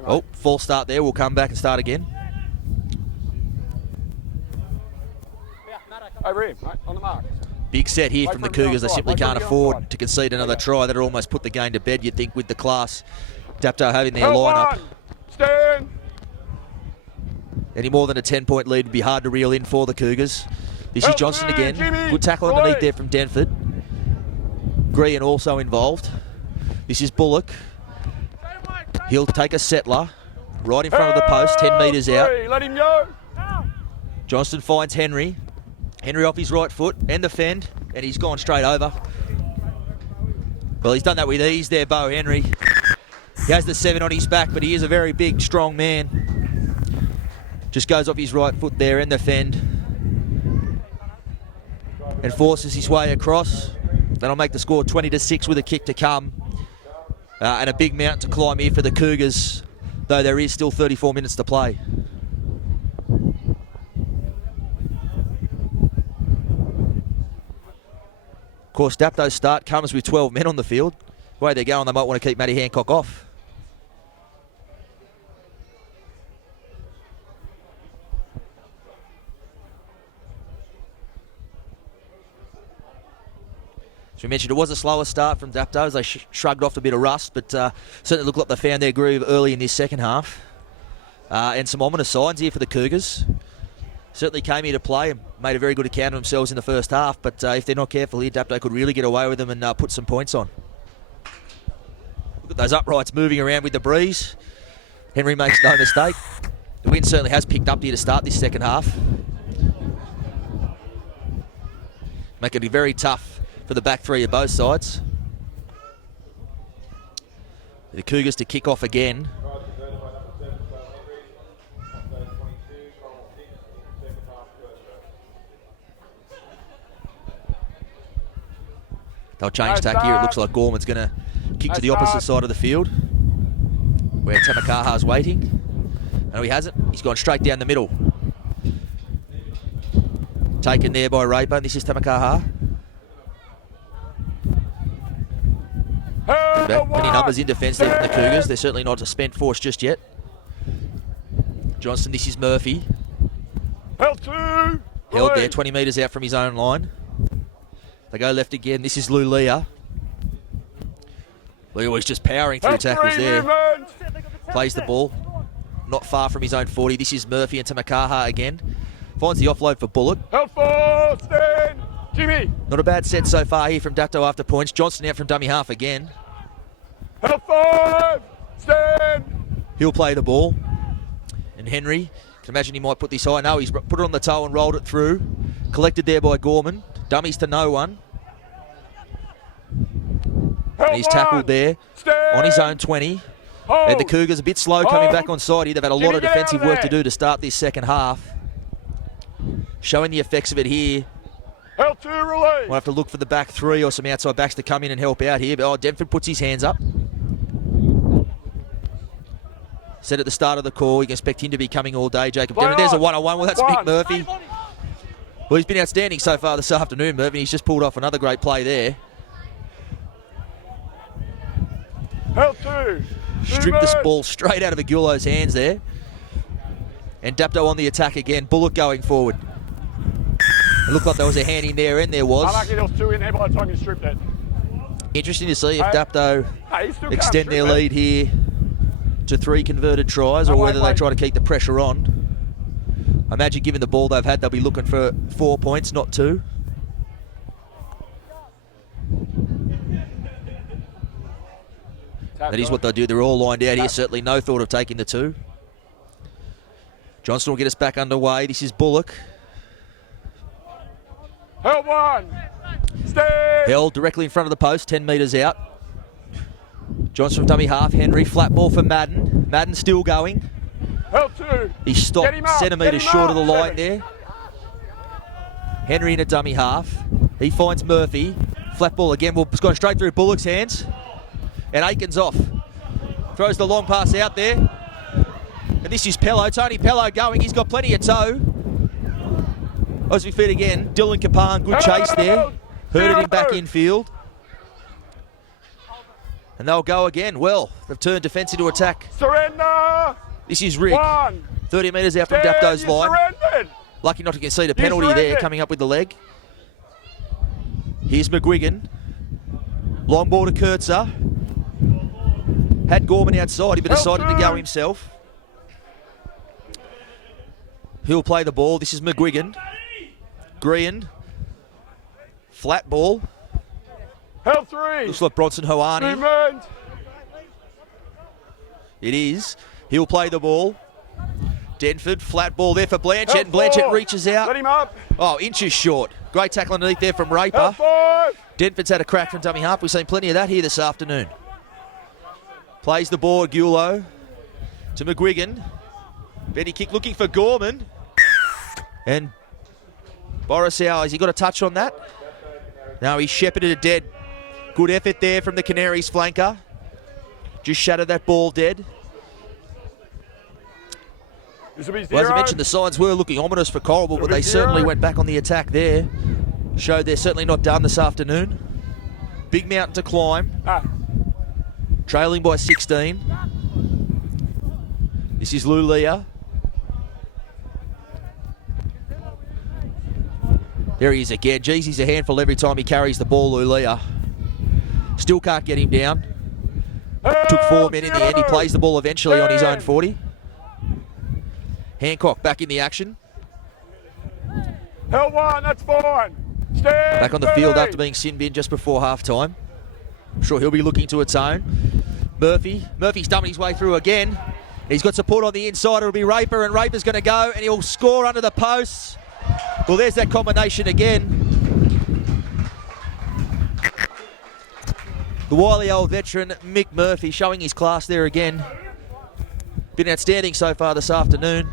Oh, false start there. We'll come back and start again. Over him, right, on the mark. Big set here from the Cougars. They simply can't afford to concede another try. That'll almost put the game to bed, you'd think, with the class Dapto having their lineup. Stand. Any more than a 10-point lead would be hard to reel in for the Cougars. This is Johnston again. Good tackle underneath there from Denford. Greene also involved. This is Bullock. He'll take a settler right in front of the post, 10 metres out. Let him go. Johnston finds Henry. Henry off his right foot and defend, and he's gone straight over. Well, he's done that with ease there, Bo Henry. He has the 7 on his back, but he is a very big, strong man. Just goes off his right foot there and defend. And forces his way across. That'll make the score 20-6 with a kick to come. And a big mountain to climb here for the Cougars, though there is still 34 minutes to play. Of course, Dapto's start comes with 12 men on the field. The way they're going, they might want to keep Matty Hancock off. As we mentioned, it was a slower start from Dapto as they shrugged off a bit of rust, but certainly looked like they found their groove early in this second half. And some ominous signs here for the Cougars. Certainly came here to play and made a very good account of themselves in the first half, but if they're not careful here, Dapto could really get away with them and put some points on. Look at those uprights moving around with the breeze. Henry makes no mistake. The wind certainly has picked up here to start this second half. Making it very tough for the back three of both sides. The Cougars to kick off again. They'll change tack here. It looks like Gorman's going to kick to the opposite side of the field where Tamakaha's waiting. No, he hasn't. He's gone straight down the middle. Taken there by Raper. This is Tamakaha. Many numbers in defence there from the Cougars. They're certainly not a spent force just yet. Johnston, this is Murphy. Held there, 20 metres out from his own line. They go left again. This is Lulia. Lulia was just powering through tackles there. Plays the ball. not far from his own 40. This is Murphy into Makaha again. Finds the offload for Bullock. Helpful, stand, Jimmy. Not a bad set so far here from Dapto after points. Johnston out from dummy half again. Helpful, stand. He'll play the ball. And Henry, can imagine he might put this high. No, he's put it on the toe and rolled it through. Collected there by Gorman. Dummies to no one. And he's tackled there on his own 20. And the Cougars a bit slow coming back on side here. They've had a lot of defensive work to do to start this second half. Showing the effects of it here. We'll have to look for the back three or some outside backs to come in and help out here. But Denford puts his hands up. Said at the start of the call, you can expect him to be coming all day, Jacob. There's a one-on-one. Well, that's Mick Murphy. Well, he's been outstanding so far this afternoon, Murphy. He's just pulled off another great play there. Stripped this ball straight out of Aguilo's hands there. And Dapto on the attack again. Bullock going forward. It looked like there was a hand in there, and there was. Unlucky there was two in there by the time you stripped it. Interesting to see if Dapto extend their lead here to 3 converted tries, or whether they try to keep the pressure on. I imagine given the ball they've had, they'll be looking for 4 points, not 2. That is what they'll do. They're all lined out here. Certainly no thought of taking the 2. Johnston will get us back underway. This is Bullock. Held one. Stay. Held directly in front of the post, 10 metres out. Johnston from dummy half. Henry, flat ball for Madden. Madden still going. Held 2. He stopped centimetres short of the line there. Henry in a dummy half. He finds Murphy. Flat ball again. It's gone straight through Bullock's hands. And Aiken's off. Throws the long pass out there. And this is Pello. Tony Pello going. He's got plenty of toe. As we feed again, Dylan Kapan, good chase there. Herded him back infield. And they'll go again. Well, they've turned defence into attack. Surrender. This is Rick. 30 metres out from Dapto's line. Surrendered. Lucky not to concede a penalty there, coming up with the leg. Here's McGuigan. Long ball to Kurtzer. Had Gorman outside, but decided to go himself. He'll play the ball. This is McGuigan. Green. Flat ball. Held 3. Looks like Bronson Hoani. Movement. It is. He'll play the ball. Denford, flat ball there for Blanchett. And Blanchett reaches out. Let him up. Oh, inches short. Great tackle underneath there from Raper. Denford's had a crack from dummy half. We've seen plenty of that here this afternoon. Plays the ball, Gulo to McGuigan. Benny kick looking for Gorman. And Borisau, has he got a touch on that? No, he shepherded it dead. Good effort there from the Canaries flanker. Just shattered that ball dead. Well, as I mentioned, the signs were looking ominous for Corrimal, but they certainly went back on the attack there. Showed they're certainly not done this afternoon. Big mountain to climb. Trailing by 16. This is Lulia. There he is again. Geez, he's a handful every time he carries the ball, Lulia. Still can't get him down. Took 4 men in the end. He plays the ball eventually on his own 40. Hancock back in the action. Held 1, that's fine. Stand back on the field after being sin bin just before half-time. I'm sure he'll be looking to its own. Murphy's dumping his way through again. He's got support on the inside. It'll be Raper, and Raper's going to go, and he'll score under the posts. Well, there's that combination again. The wily old veteran, Mick Murphy, showing his class there again. Been outstanding so far this afternoon.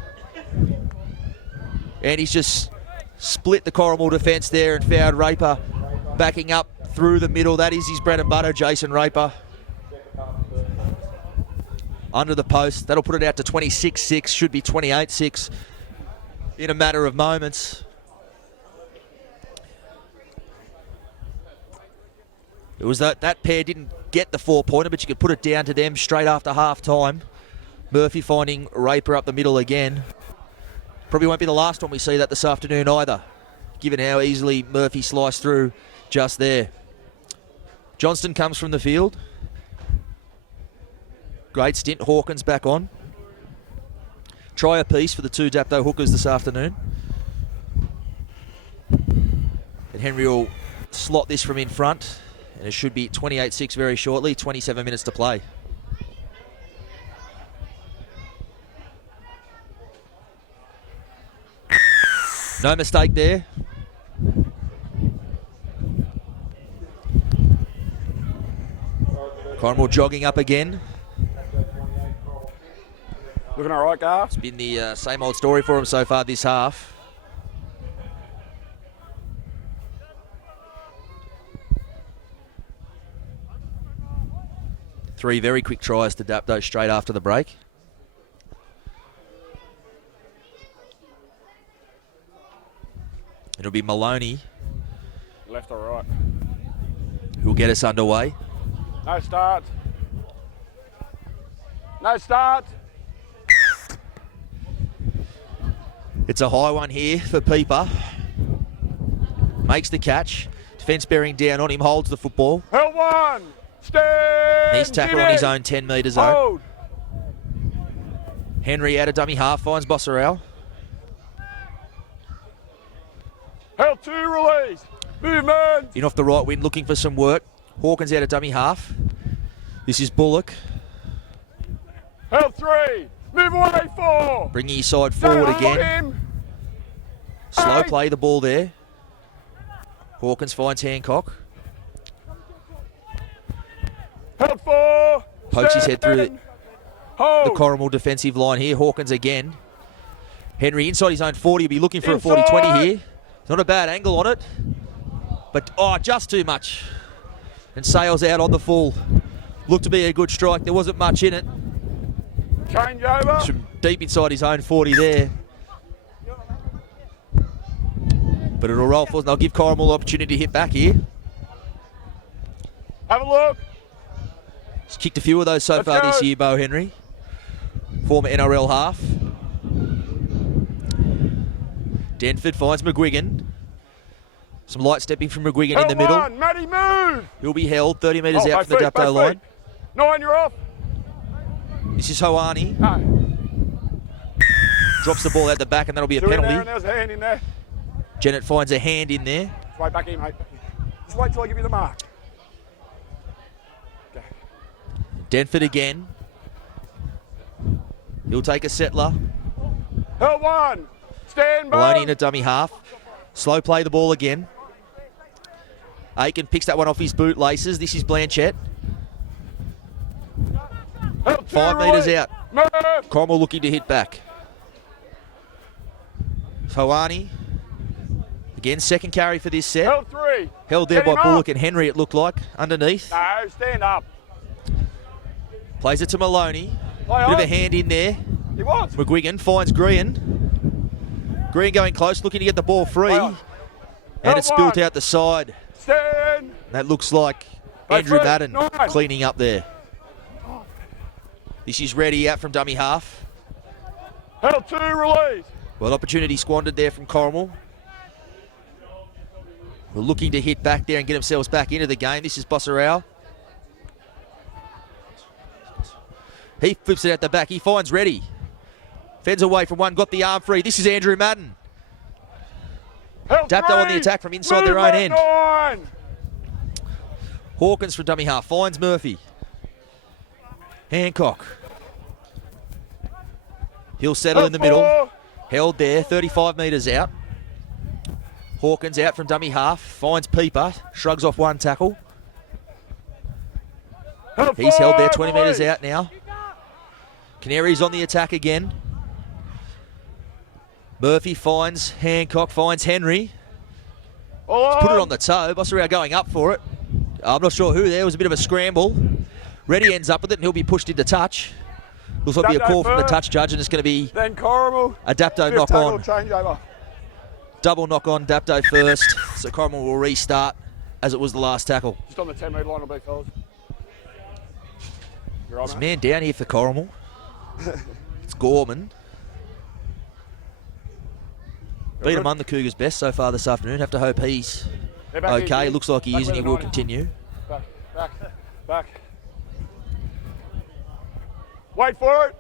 And he's just split the Corrimal defence there and found Raper backing up through the middle. That is his bread and butter, Jason Raper. Under the post. That'll put it out to 26-6. Should be 28-6 in a matter of moments. It was that pair didn't get the 4-pointer, but you could put it down to them straight after half-time. Murphy finding Raper up the middle again. Probably won't be the last one we see that this afternoon either, given how easily Murphy sliced through just there. Johnston comes from the field. Great stint. Hawkins back on. Try apiece for the two Dapto hookers this afternoon. And Henry will slot this from in front. And it should be 28-6 very shortly. 27 minutes to play. No mistake there. Corrimal jogging up again. Looking all right, Gar? It's been the same old story for him so far this half. Three very quick tries to Dapto straight after the break. It'll be Maloney Left or right? who'll get us underway. No start. No start. It's a high one here for Peeper. Makes the catch. Defence bearing down on him, holds the football. Held one. Stand. He's tackled on his own 10 metre zone. Hold. Henry out of dummy half, finds Bossarel. Held two, release. Movement. In off the right wing, looking for some work. Hawkins out of dummy half. This is Bullock. Held three. Move away, four. Bringing his side forward Don't hold again. him. Slow Eight. play the ball there. Hawkins finds Hancock. Held four. Pokes his head through Stand. Hold. the Corrimal defensive line here. Hawkins again. Henry inside his own 40. Will be looking for Inside. a 40-20 here. Not a bad angle on it. But, just too much. And Sales out on the full. Looked to be a good strike. There wasn't much in it. Change over. From deep inside his own 40 there. But it'll roll for us. They'll give Corrimal the opportunity to hit back here. Have a look. He's kicked a few of those so Let's far go. this year, Bo Henry. Former NRL half. Denford finds McGuigan. Some light stepping from McGuigan Held in the middle. one. Matty, move. He'll be held 30 metres Oh, out both from the feet, Dapto both line. feet. 9, you're off. This is Hoani. No. Drops the ball out the back and that'll be a Two in there and penalty. there's a hand in there. Jennett finds a hand in there. Just wait back in, mate. Just wait till I give you the mark. Okay. Denford again. He'll take a settler. Held one. Stand by. Maloney in a dummy half. Slow play the ball again. Aiken picks that one off his bootlaces. This is Blanchett. Held two, 5 metres release. out. Move. Corrimal looking to hit back. Hoani. Again, second carry for this set. Held three. Held there Get by him up. Bullock and Henry, it looked like, underneath. No, stand up. Plays it to Maloney. Play Bit of on. a hand in there. He was. McGuigan finds Green. Green going close, looking to get the ball free. Play on. And Held it's spilt one. out the side. Stand. That looks like Both Andrew feet. Madden 9. cleaning up there. This is ready out from dummy half. Held two, release. Well, opportunity squandered there from Corrimal. We're looking to hit back there and get themselves back into the game. This is Bossarel. He flips it out the back. He finds Reddy. Fends away from one, got the arm free. This is Andrew Madden. Held Dapto three. on the attack from inside their own end. Movement, 9. Hawkins from dummy half finds Murphy. Hancock. He'll settle in the middle. Four. Held there, 35 metres out. Hawkins out from dummy half, finds Peeper, shrugs off one tackle. Held He's held there, 20 release. metres out now. Canaries on the attack again. Murphy finds Hancock, finds Henry. All Put it on the toe. Bossarel going up for it. I'm not sure who there. It was a bit of a scramble. Reddy ends up with it and he'll be pushed into touch. Looks like it'll be a Dapto call from the first. touch judge and it's going to be Then Corrimal. a Dapto Fifth knock tackle, on. change over. Double knock on, Dapto first. So Corrimal will restart as it was the last tackle. Just on the 10 metre line will be, fellas. You're right, There's a mate. man down here for Corrimal. It's Gorman. Beat among the Cougars' best so far this afternoon. Have to hope he's They're back okay. in. Looks like he Back is and he where will the 9 is. continue. Back. Wait for it.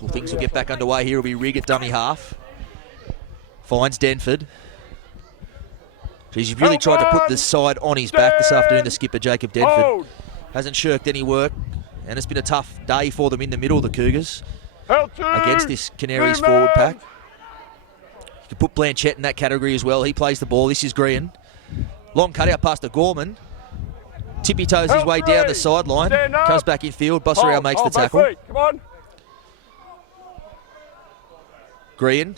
Well, things will get back underway here. It'll be Rigg at dummy half. Finds Denford. He's really tried to put the side on his back this afternoon, the skipper, Jacob Denford. Hasn't shirked any work, and it's been a tough day for them in the middle, the Cougars, against this Canaries forward pack. You can put Blanchett in that category as well. He plays the ball. This is Green. Long cutout past to Gorman. Tippy toes his way down the sideline. Comes back in field. Bossarau makes the tackle. Come on. Green.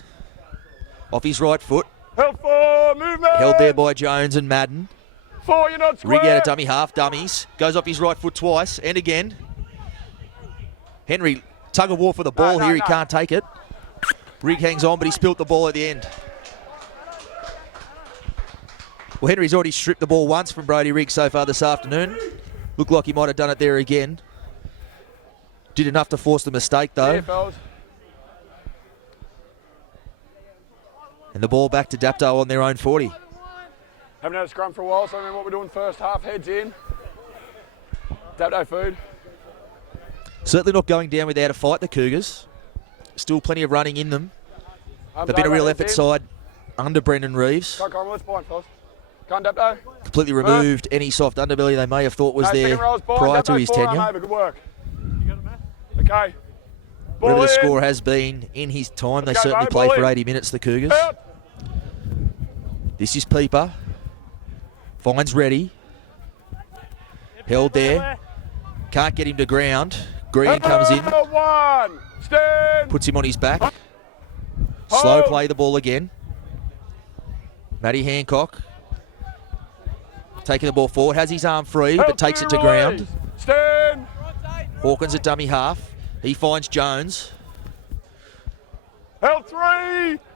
Off his right foot. Held for movement. Held there by Jones and Madden. Four, you're not square. Rigg out of dummy half, dummies. Goes off his right foot twice, and again. Henry, tug of war for the ball here. He can't take it. Rigg hangs on, but he spilt the ball at the end. Well, Henry's already stripped the ball once from Brody Rigg so far this afternoon. Looked like he might have done it there again. Did enough to force the mistake, though. Yeah, and the ball back to Dapto on their own 40. Haven't had a scrum for a while, so I mean what we're doing first half. Heads in. Dapto food. Certainly not going down without a fight, the Cougars. Still plenty of running in them. They've been a real effort side under Brendan Reeves. Come on, let's point, fellas. Come on, Dapto. Completely removed any soft underbelly they may have thought was there prior to his tenure. Good work. Okay. Whatever the score has been in his time, they certainly play for 80 minutes, the Cougars. This is Pieper. Finds Reddy. Held there. Can't get him to ground. Green comes in. Puts him on his back. Slow play the ball again. Matty Hancock. Taking the ball forward. Has his arm free, but takes it to ground. Hawkins at dummy half. He finds Jones. Held three.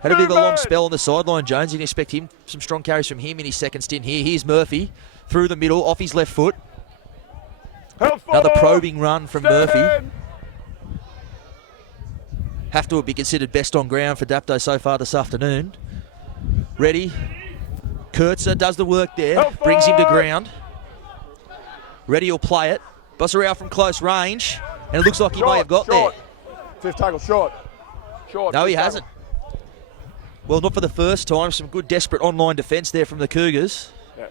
Had a bit of a long spell on the sideline, Jones. You can expect him some strong carries from him in his second stint here. Here's Murphy through the middle, off his left foot. Another probing run from Murphy. Have to be considered best on ground for Dapto so far this afternoon. Ready. Kurtzer does the work there. Brings him to ground. Ready will play it. Bossarau from close range. And it looks like he may have got there. Fifth tackle, short. No, he hasn't. Well, not for the first time. Some good desperate online defence there from the Cougars. Yeah.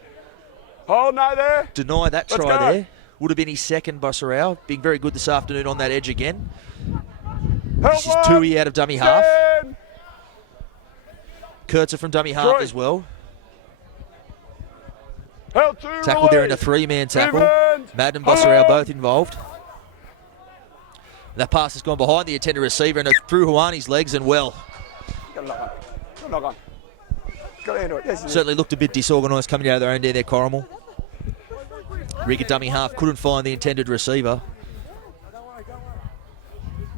Oh, no there. Deny that try there. Would have been his second, Bossarau. Being very good this afternoon on that edge again. This is Tui out of dummy half. Kurtzer from dummy half as well. Tackled there in a three-man tackle. Madden and Bossarau both involved. That pass has gone behind the intended receiver and through Huani's legs and well. Certainly looked a bit disorganised coming out of their own there, Corrimal. Rigg at dummy half couldn't find the intended receiver.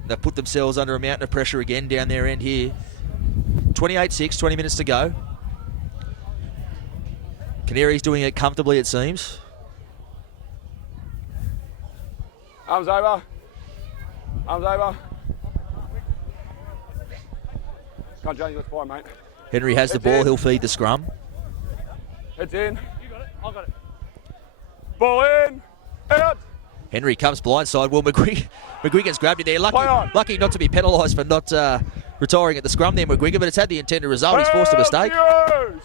They put themselves under a mountain of pressure again down their end here. 28-6, 20 minutes to go. Canaries doing it comfortably, it seems. Arms over. Arms over. Come on, Johnny, let's fire, mate. Henry has the ball. He'll feed the scrum. Heads in. You got it. I got it. Ball in. Out. Henry comes blindside. Well, McGuigan's grabbed it there. Lucky not to be penalised for not retiring at the scrum there, McGuigan, but it's had the intended result. He's forced a mistake.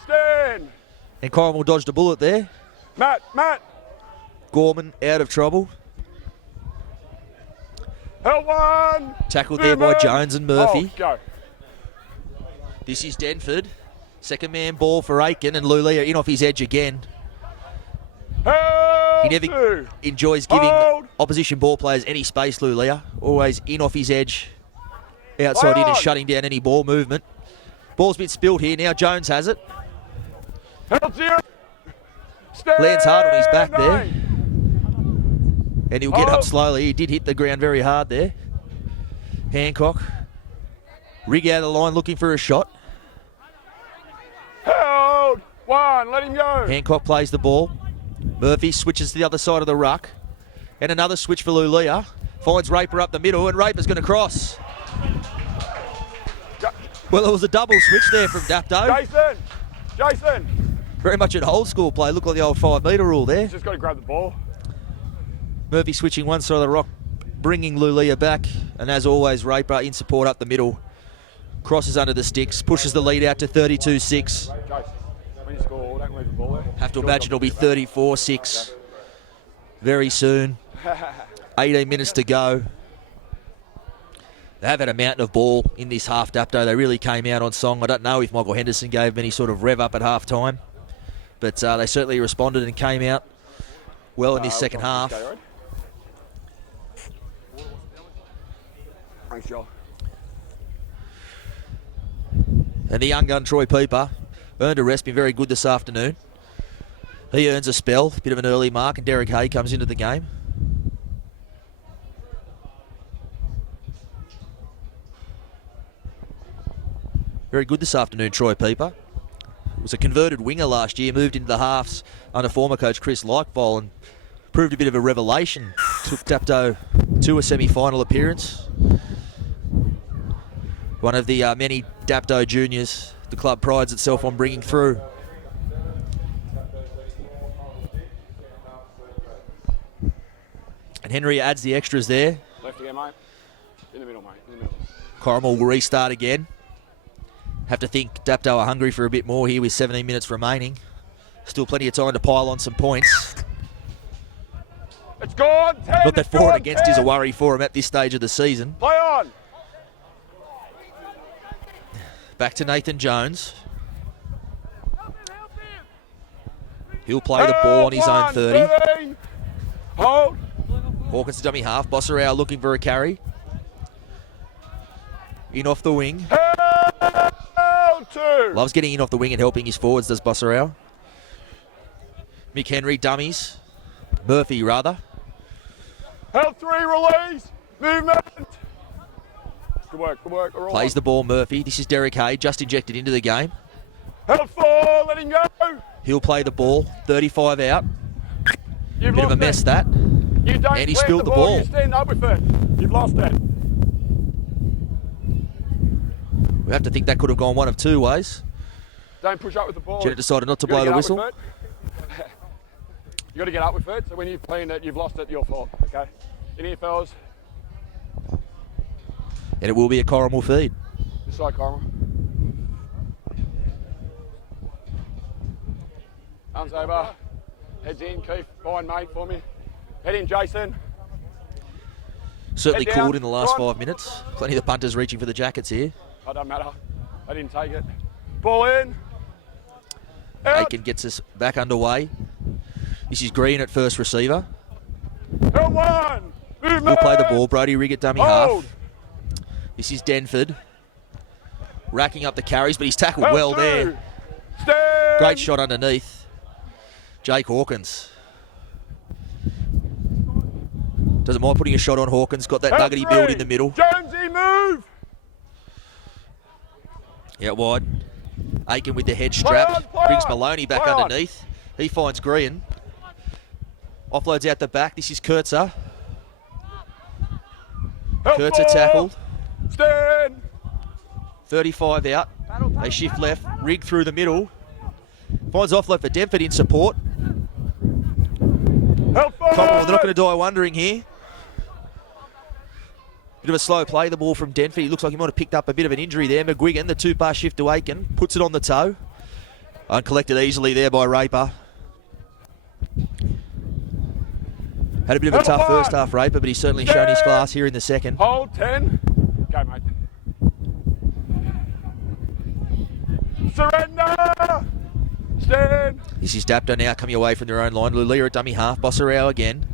Stand. And Corrimal dodged a bullet there. Matt. Gorman out of trouble. Held one. Tackled there by Jones and Murphy. Go. This is Denford. Second man ball for Aiken, and Lulia in off his edge again. He never enjoys giving opposition ball players any space, Lulia. Always in off his edge. Outside in and shutting down any ball movement. Ball's been spilled here. Now Jones has it. Lands hard on his back there. And he'll get up slowly. He did hit the ground very hard there. Hancock. Rigg out of the line looking for a shot. Held one. Let him go. Hancock plays the ball. Murphy switches to the other side of the ruck. And another switch for Lulia. Finds Raper up the middle, and Raper's going to cross. Well, it was a double switch there from Dapto. Jason. Very much an old school play. Looked like the old 5 metre rule there. He's just got to grab the ball. Murphy switching one side of the bringing Lulia back. And as always, Raper in support up the middle. Crosses under the sticks, pushes the lead out to 32-6. Jace, when you score, don't move the ball there. Have to imagine it'll be 34-6 very soon. 18 minutes to go. They have had a mountain of ball in this half, Dapto. They really came out on song. I don't know if Michael Henderson gave them any sort of rev up at half time, but they certainly responded and came out well in this second half. Thanks, Joel. And the young gun, Troy Peeper, earned a rest, been very good this afternoon. He earns a spell, bit of an early mark, and Derek Hay comes into the game. Very good this afternoon, Troy Peeper. Was a converted winger last year, moved into the halves under former coach Chris Leichvoll and proved a bit of a revelation. Took Dapto to a semi-final appearance. One of the many Dapto juniors the club prides itself on bringing through. And Henry adds the extras there. Left again, mate. In the middle, mate. In the middle. Corrimal will restart again. Have to think Dapto are hungry for a bit more here with 17 minutes remaining. Still plenty of time to pile on some points. It's gone. 10, Not that for and against 10. Is a worry for him at this stage of the season. Play on. Back to Nathan Jones. He'll play the ball on his own 30. 13. Hold. Hawkins to dummy half. Bossarau looking for a carry. In off the wing. Held 2. Loves getting in off the wing and helping his forwards, does Bossarau. Mick Henry dummies. Murphy, rather. Held 3, release. Movement. Good work, good work. Plays the ball, Murphy. This is Derek Hay, just injected into the game. Held 4, let him go. He'll play the ball, 35 out. You've Bit of a mess it. that. You don't And he plant spilled the ball. You stand up with it. You've lost it. We have to think that could have gone one of two ways. Don't push up with the ball. Jeanette decided not to You gotta blow the get whistle. up with it. You got to get up with it. So when you've cleaned it, you've lost it. Your fault. Okay. In here, fellas. And it will be a Corrimal feed. This side, Corrimal. Arms over. Heads in. Keith, fine, mate, for me. Head in, Jason. Certainly Head down. cooled in the last Go on. 5 minutes. Plenty of the punters reaching for the jackets here. Oh, doesn't matter. I didn't take it. Ball in. Out. Aiken gets us back underway. This is Green at first receiver. Held 1. Movement. We'll play the ball. Brody Rigg at dummy Hold. half. This is Denford. Racking up the carries, but he's tackled Held well 2. there. Stand. Great shot underneath. Jake Hawkins. Doesn't mind putting a shot on Hawkins. Got that Held nuggety 3. build in the middle. Jonesy, move. Out wide. Aiken with the head Play on, strap. play Brings on, Maloney back play on. underneath. He finds Green. Offloads out the back. This is Kurtzer. Held Kurtzer 4. tackled. Stand. 35 out. They shift left. Rigg through the middle. Finds offload for Denford in support. Held 4. Commonwealth, they're not going to die wondering here. Bit of a slow play, the ball from Denford. He looks like he might have picked up a bit of an injury there. McGuigan, the two-pass shift to Aiken, puts it on the toe. Uncollected easily there by Raper. Had a bit of a tough first half, Raper, but he's certainly shown his class here in the second. Hold 10. Go, mate. Surrender. Stand. This is Dapto now coming away from their own line. Lulia at dummy half. Bossarau again.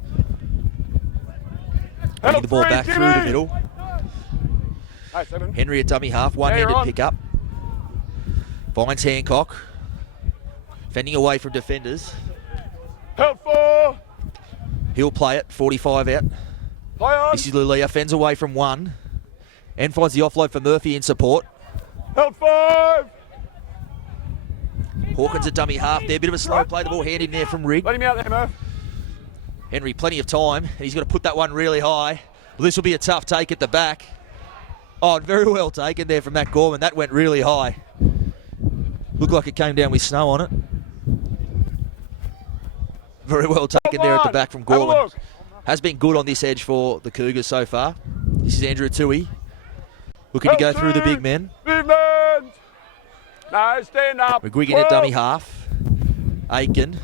Bringing Held the ball 3, back Jimmy. through the middle. Hey, 7. Henry at dummy half. Yeah, One-handed you're on. pick up. Finds Hancock. Fending away from defenders. Held 4. He'll play it. 45 out. Play on. This is Lulia. Fends away from one. And finds the offload for Murphy in support. Held 5. Hawkins at dummy half there. Bit of a slow play. The ball hand in there from Rigg. Let him out there, Murph. Henry, plenty of time. And he's got to put that one really high. Well, this will be a tough take at the back. Oh, very well taken there from Matt Gorman. That went really high. Looked like it came down with snow on it. Very well taken there at the back from Have a Gorman. look. has been good on this edge for the Cougars so far. This is Andrew Tui looking to go through the big men. Movement! No, stand up. McGuigan at dummy half. Aiken.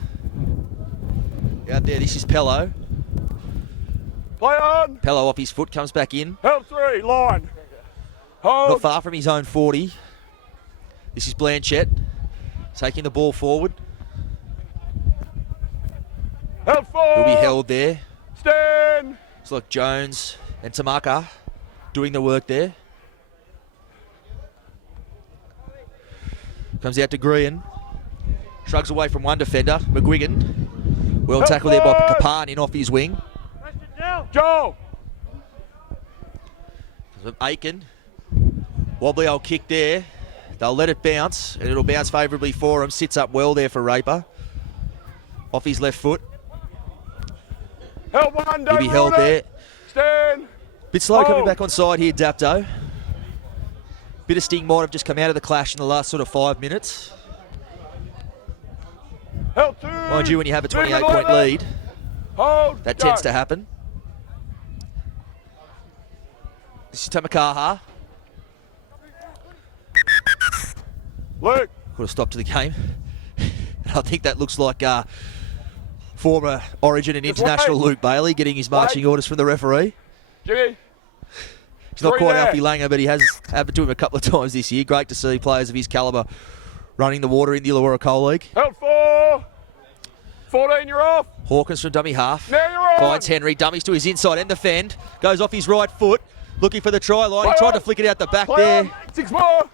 Out there, this is Pello. Play on. Pello off his foot, comes back in. Held 3, line. Hold. Not far from his own 40. This is Blanchett taking the ball forward. Held 4. He'll be held there. Stand. It's like Jones and Tamaka doing the work there. Comes out to Green. Shrugs away from one defender. McGuigan. Well tackled there by Kapan in off his wing. Go. Aiken. Wobbly old kick there. They'll let it bounce, and it'll bounce favourably for him. Sits up well there for Raper. Off his left foot. Held 1, He'll be held there. Stand. Bit slow coming back on side here, Dapto. Bit of sting might have just come out of the clash in the last sort of 5 minutes. Held 2. Mind you, when you have a 28-point lead, Hold. that Go. tends to happen. This is Tamakaha. Luke. Could have stopped to the game. I think that looks like former Origin and International Luke Bailey getting his marching orders from the referee. Jimmy. He's not 3 quite there. Alfie Langer, but he has happened to him a couple of times this year. Great to see players of his calibre running the water in the Illawarra Coal League. Held 4. 14, you're off. Hawkins from dummy half. Now you're on. Finds Henry. Dummies to his inside and defend. Goes off his right foot. Looking for the try line. He Play tried on. to flick it out the back Play there. on. 6 more.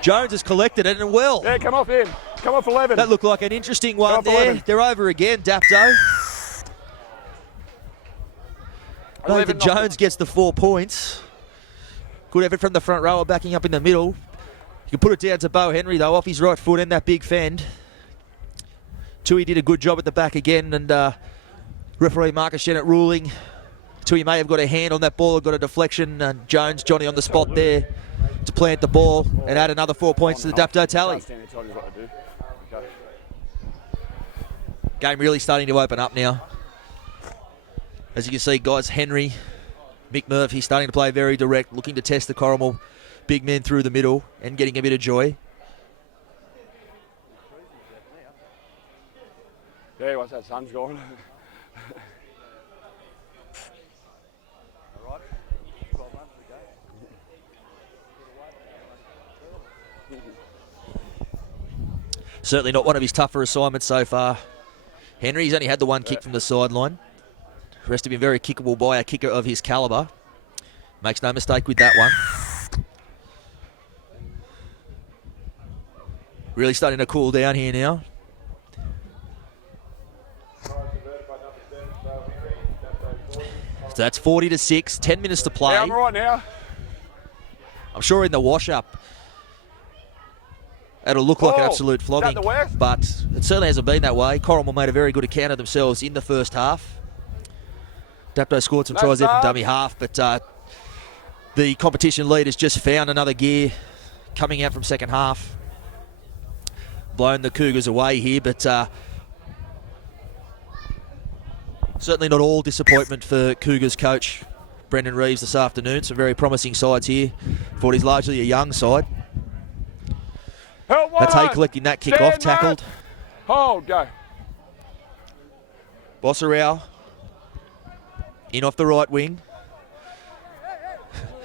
Jones has collected it and well. Yeah, come off in. Come off 11. That looked like an interesting one off there. 11. They're over again, Dapto. 11 Nathan Jones gets the 4 points. Good effort from the front rower, backing up in the middle. You can put it down to Bo Henry, though, off his right foot and that big fend. Tui did a good job at the back again, and referee Marcus Jennett ruling Tui may have got a hand on that ball, got a deflection, and Jones, Johnny on the spot there to plant the ball and add another 4 points to the Dapto tally. Stand there, tell you what to do. Okay. Game really starting to open up now. As you can see, guys, Henry, Mick Murphy starting to play very direct, looking to test the Corrimal big men through the middle and getting a bit of joy. Yeah, once that sun's gone. Certainly not one of his tougher assignments so far. Henry's only had the one kick from the sideline. The rest have been very kickable by a kicker of his calibre. Makes no mistake with that one. Really starting to cool down here now. So that's 40-6, 10 minutes to play. Yeah, I'm right now. I'm sure in the wash-up, it'll look like an absolute is flogging, that the West? but it certainly hasn't been that way. Corrimal made a very good account of themselves in the first half. Dapto scored some tries there from dummy half, but the competition lead has just found another gear coming out from second half. Blown the Cougars away here, but certainly not all disappointment for Cougars coach Brendan Reeves this afternoon. Some very promising sides here for what is largely a young side. Matei collecting that kick off, tackled. Hold, go. Bossarau in off the right wing.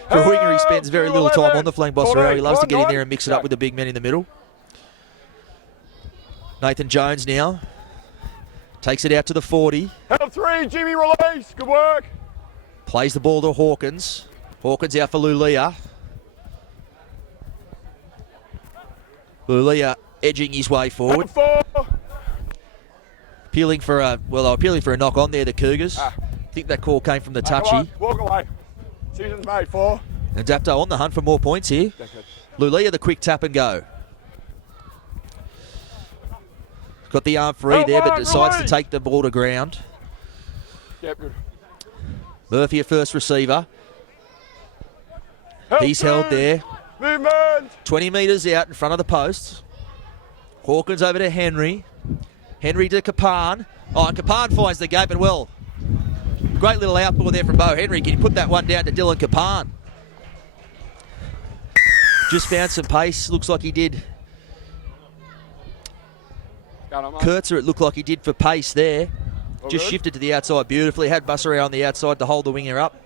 For a winger, he spends very little time on the flank, Bossarau. He loves to get in there and mix it up with the big men in the middle. Nathan Jones now takes it out to the 40. Held 3, Jimmy, release. Good work. Plays the ball to Hawkins. Hawkins out for Lulia. Lulia edging his way forward. Held 4. Appealing for a knock on there, the Cougars. I think that call came from the touchy. Walk away. Decision's made. 4. And Dapto on the hunt for more points here. Lulia, the quick tap and go. Got the arm free there, but decides to take the ball to ground. Yep, good. Murphy at first receiver. He's held there. Movement. 20 metres out in front of the posts. Hawkins over to Henry. Henry to Kapan. Oh, and Kapan finds the gap and well. Great little outball there from Bo Henry. Can he put that one down to Dylan Kapan? Just found some pace. Looks like he did. Kurtzer, it looked like he did for pace there. All Just good. shifted to the outside beautifully. Had Busserow on the outside to hold the winger up.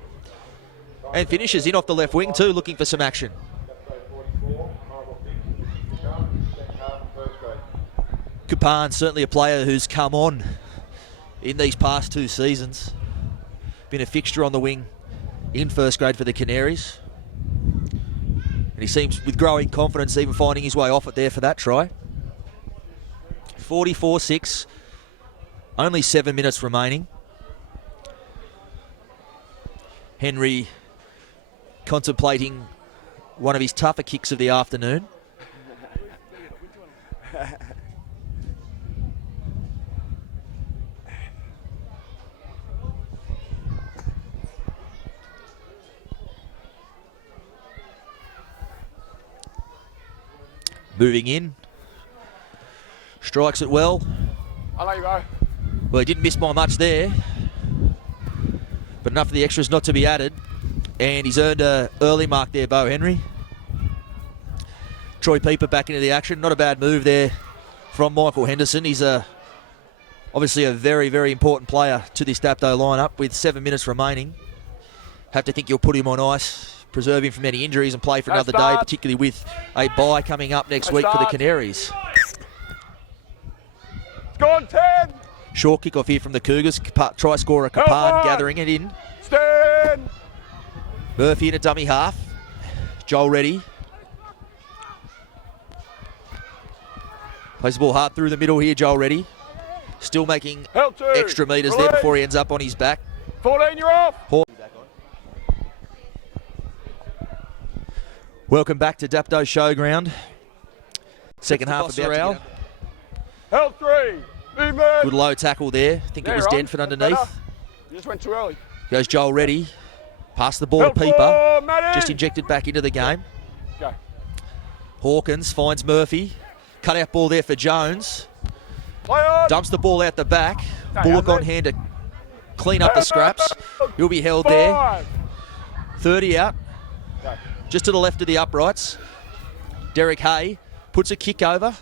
And finishes in off the left wing too, looking for some action. Kapan, certainly a player who's come on in these past 2 seasons. Been a fixture on the wing in first grade for the Canaries. And he seems, with growing confidence, even finding his way off it there for that try. 44-6. Only 7 minutes remaining. Henry contemplating one of his tougher kicks of the afternoon. Moving in. Strikes it well. I'll let you go. Well, he didn't miss by much there. But enough of the extras not to be added. And he's earned an early mark there, Bo Henry. Troy Pieper back into the action. Not a bad move there from Michael Henderson. He's obviously a very, very important player to this Dapto lineup with 7 minutes remaining. Have to think you'll put him on ice, preserve him from any injuries and play for another day, particularly with a bye coming up next week for the Canaries. It's gone 10. Short kick off here from the Cougars. Try scorer Kapan gathering it in. Stand. Murphy in a dummy half. Joel Reddy. Plays the ball hard through the middle here, Joel Reddy. Still making extra metres there before he ends up on his back. 14, you're off. Welcome back to Dapto Showground. Second half about to get Held 3. Movement. good low tackle there. I think it was Denford underneath. You just went too early. Goes Joel Reddy. Pass the ball to Pieper. Just injected back into the game. Go. Hawkins finds Murphy. Cut out ball there for Jones. Play on. Dumps the ball out the back. Bullock on hand to clean up the scraps. He'll be held there. 5. 30 out. Go. Just to the left of the uprights. Derek Hay puts a kick over.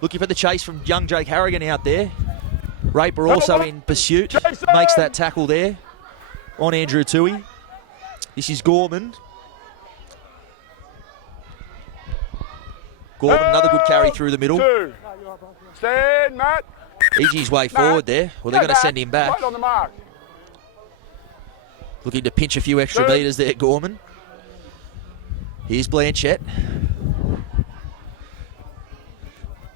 Looking for the chase from young Jake Harrigan out there. Raper also in pursuit. Makes that tackle there on Andrew Tui. This is Gorman. Gorman, another good carry through the middle. 2. Stand, Matt. Easy his way forward there. Well, they're going to send him back. Right on the mark. Looking to pinch a few extra metres there, Gorman. Here's Blanchett.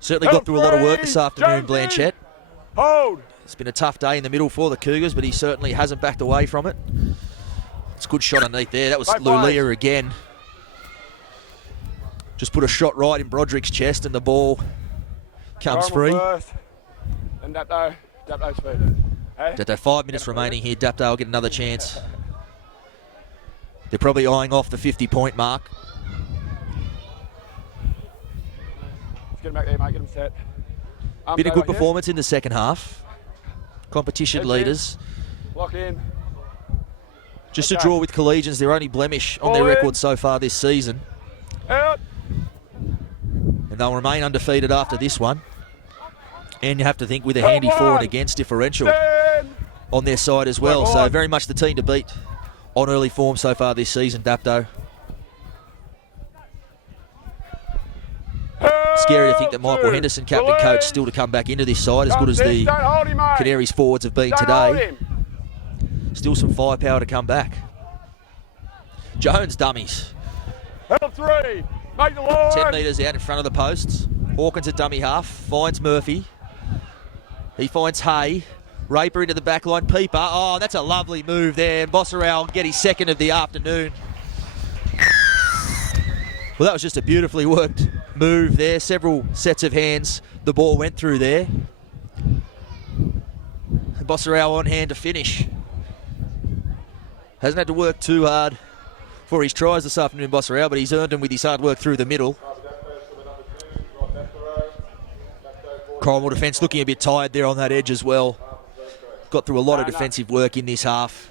Certainly got through a lot of work this afternoon, Blanchett. Hold. It's been a tough day in the middle for the Cougars, but he certainly hasn't backed away from it. It's a good shot underneath there. That was Lulia again. Just put a shot right in Broderick's chest and the ball comes free. And Dapto's feet. Hey? Dapto, 5 minutes remaining here. Dapto will get another chance. They're probably eyeing off the 50-point mark. Let's get him back there, mate. Get him set. Been a good performance in the second half. Competition leaders. Lock in. Just a draw with Collegians, their only blemish on their record so far this season. Out. And they'll remain undefeated after this one. And you have to think with a handy for and against differential on their side as well. So very much the team to beat on early form so far this season, Dapto. Scary to think that Michael Henderson, captain coach, still to come back into this side as good as the Canaries forwards have been today. Still some firepower to come back. Jones dummies. Held 3. Make the line. 10 metres out in front of the posts. Hawkins at dummy half. Finds Murphy. He finds Hay. Raper into the back line. Pieper. Oh, that's a lovely move there. Bosserau will get his second of the afternoon. Well, that was just a beautifully worked move there. Several sets of hands the ball went through there. Bosserau on hand to finish. Hasn't had to work too hard for his tries this afternoon, Bosserau, but he's earned them with his hard work through the middle. Corrimal defence looking a bit tired there on that edge as well. got through a lot of defensive work in this half.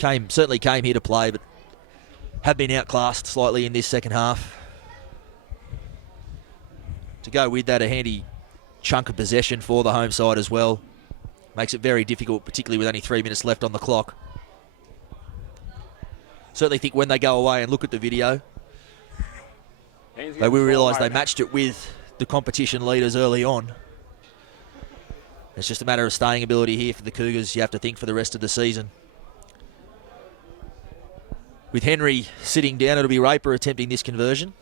Certainly came here to play, but have been outclassed slightly in this second half. To go with that, a handy chunk of possession for the home side as well. Makes it very difficult, particularly with only 3 minutes left on the clock. Certainly think when they go away and look at the video, they will realise they matched it with the competition leaders early on. It's just a matter of staying ability here for the Cougars, you have to think, for the rest of the season. With Henry sitting down, it'll be Raper attempting this conversion.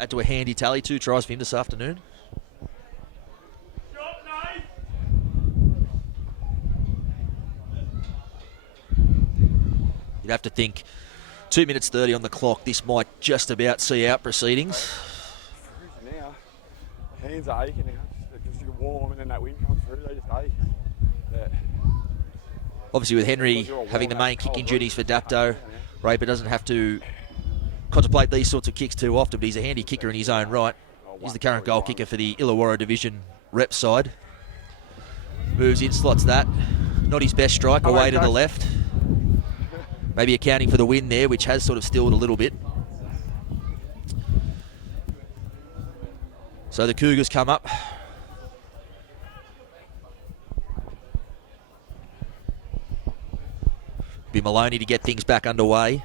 Add to a handy tally, 2 tries for him this afternoon. You'd have to think 2 minutes 30 on the clock. This might just about see out proceedings. Now, hands are aching now. Just get warm and then that wind comes through, they just ache. Yeah. Obviously with Henry having the main kicking duties for Dapto, Raper doesn't have to contemplate these sorts of kicks too often, but he's a handy kicker in his own right. He's the current goal kicker for the Illawarra Division rep side. Moves in, slots that. Not his best strike, away to the left. Maybe accounting for the wind there, which has sort of stilled a little bit. So the Cougars come up. Be Maloney to get things back underway.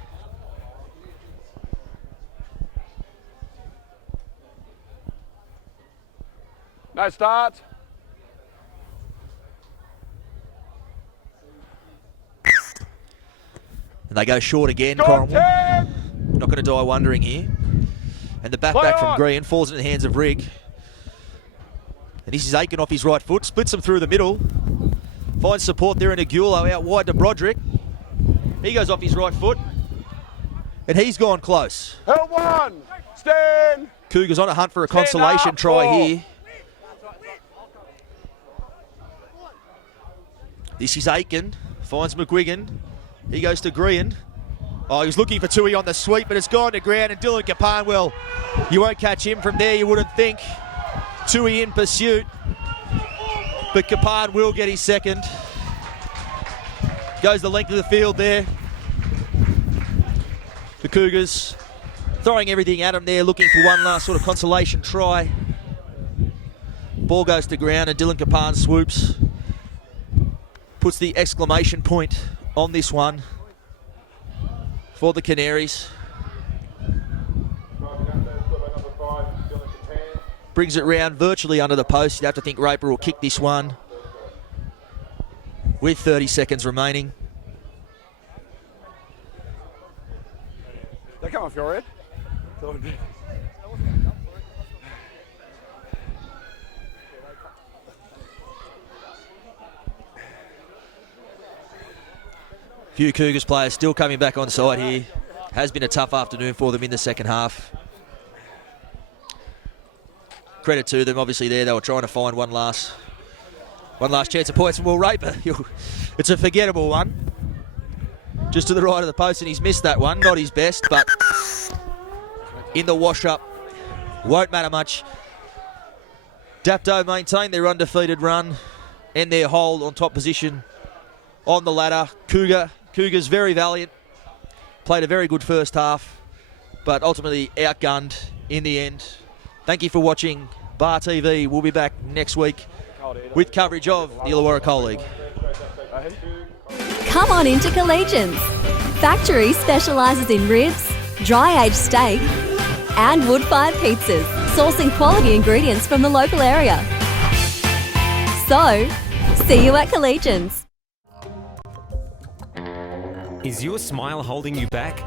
No start. And they go short again, Corrimal. Not going to die wondering here. And the back from Green falls in the hands of Rigg. And this is Aiken off his right foot, splits them through the middle. Finds support there in Agulo out wide to Broderick. He goes off his right foot. And he's gone close. Help one! Stand! Cougars on a hunt for a consolation try here. This is Aiken. Finds McGuigan. He goes to Green. Oh, he was looking for Tui on the sweep, but it's gone to ground, and Dylan Capone, well, you won't catch him from there, you wouldn't think. Tui in pursuit, but Capone will get his second. Goes the length of the field there. The Cougars throwing everything at him there, looking for one last sort of consolation try. Ball goes to ground, and Dylan Capone swoops. Puts the exclamation point on this one for the Canaries. Brings it round virtually under the post. You'd have to think Raper will kick this one with 30 seconds remaining. They come off your head. Few Cougars players still coming back on side here. Has been a tough afternoon for them in the second half. Credit to them, obviously there they were trying to find one last chance of points. Well, Raper, it's a forgettable one. Just to the right of the post, and he's missed that one. Not his best, but in the wash-up. Won't matter much. Dapto maintain their undefeated run and their hold on top position on the ladder. Cougars very valiant, played a very good first half, but ultimately outgunned in the end. Thank you for watching Bar TV. We'll be back next week with coverage of the Illawarra Coal League. Come on into Collegians. Factory specialises in ribs, dry-aged steak and wood-fired pizzas, sourcing quality ingredients from the local area. So, see you at Collegians. Is your smile holding you back?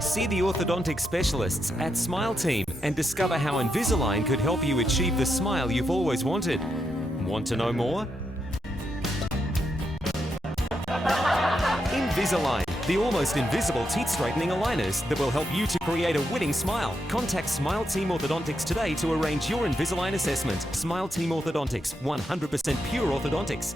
See the orthodontic specialists at Smile Team and discover how Invisalign could help you achieve the smile you've always wanted. Want to know more? Invisalign, the almost invisible teeth straightening aligners that will help you to create a winning smile. Contact Smile Team Orthodontics today to arrange your Invisalign assessment. Smile Team Orthodontics, 100% pure orthodontics.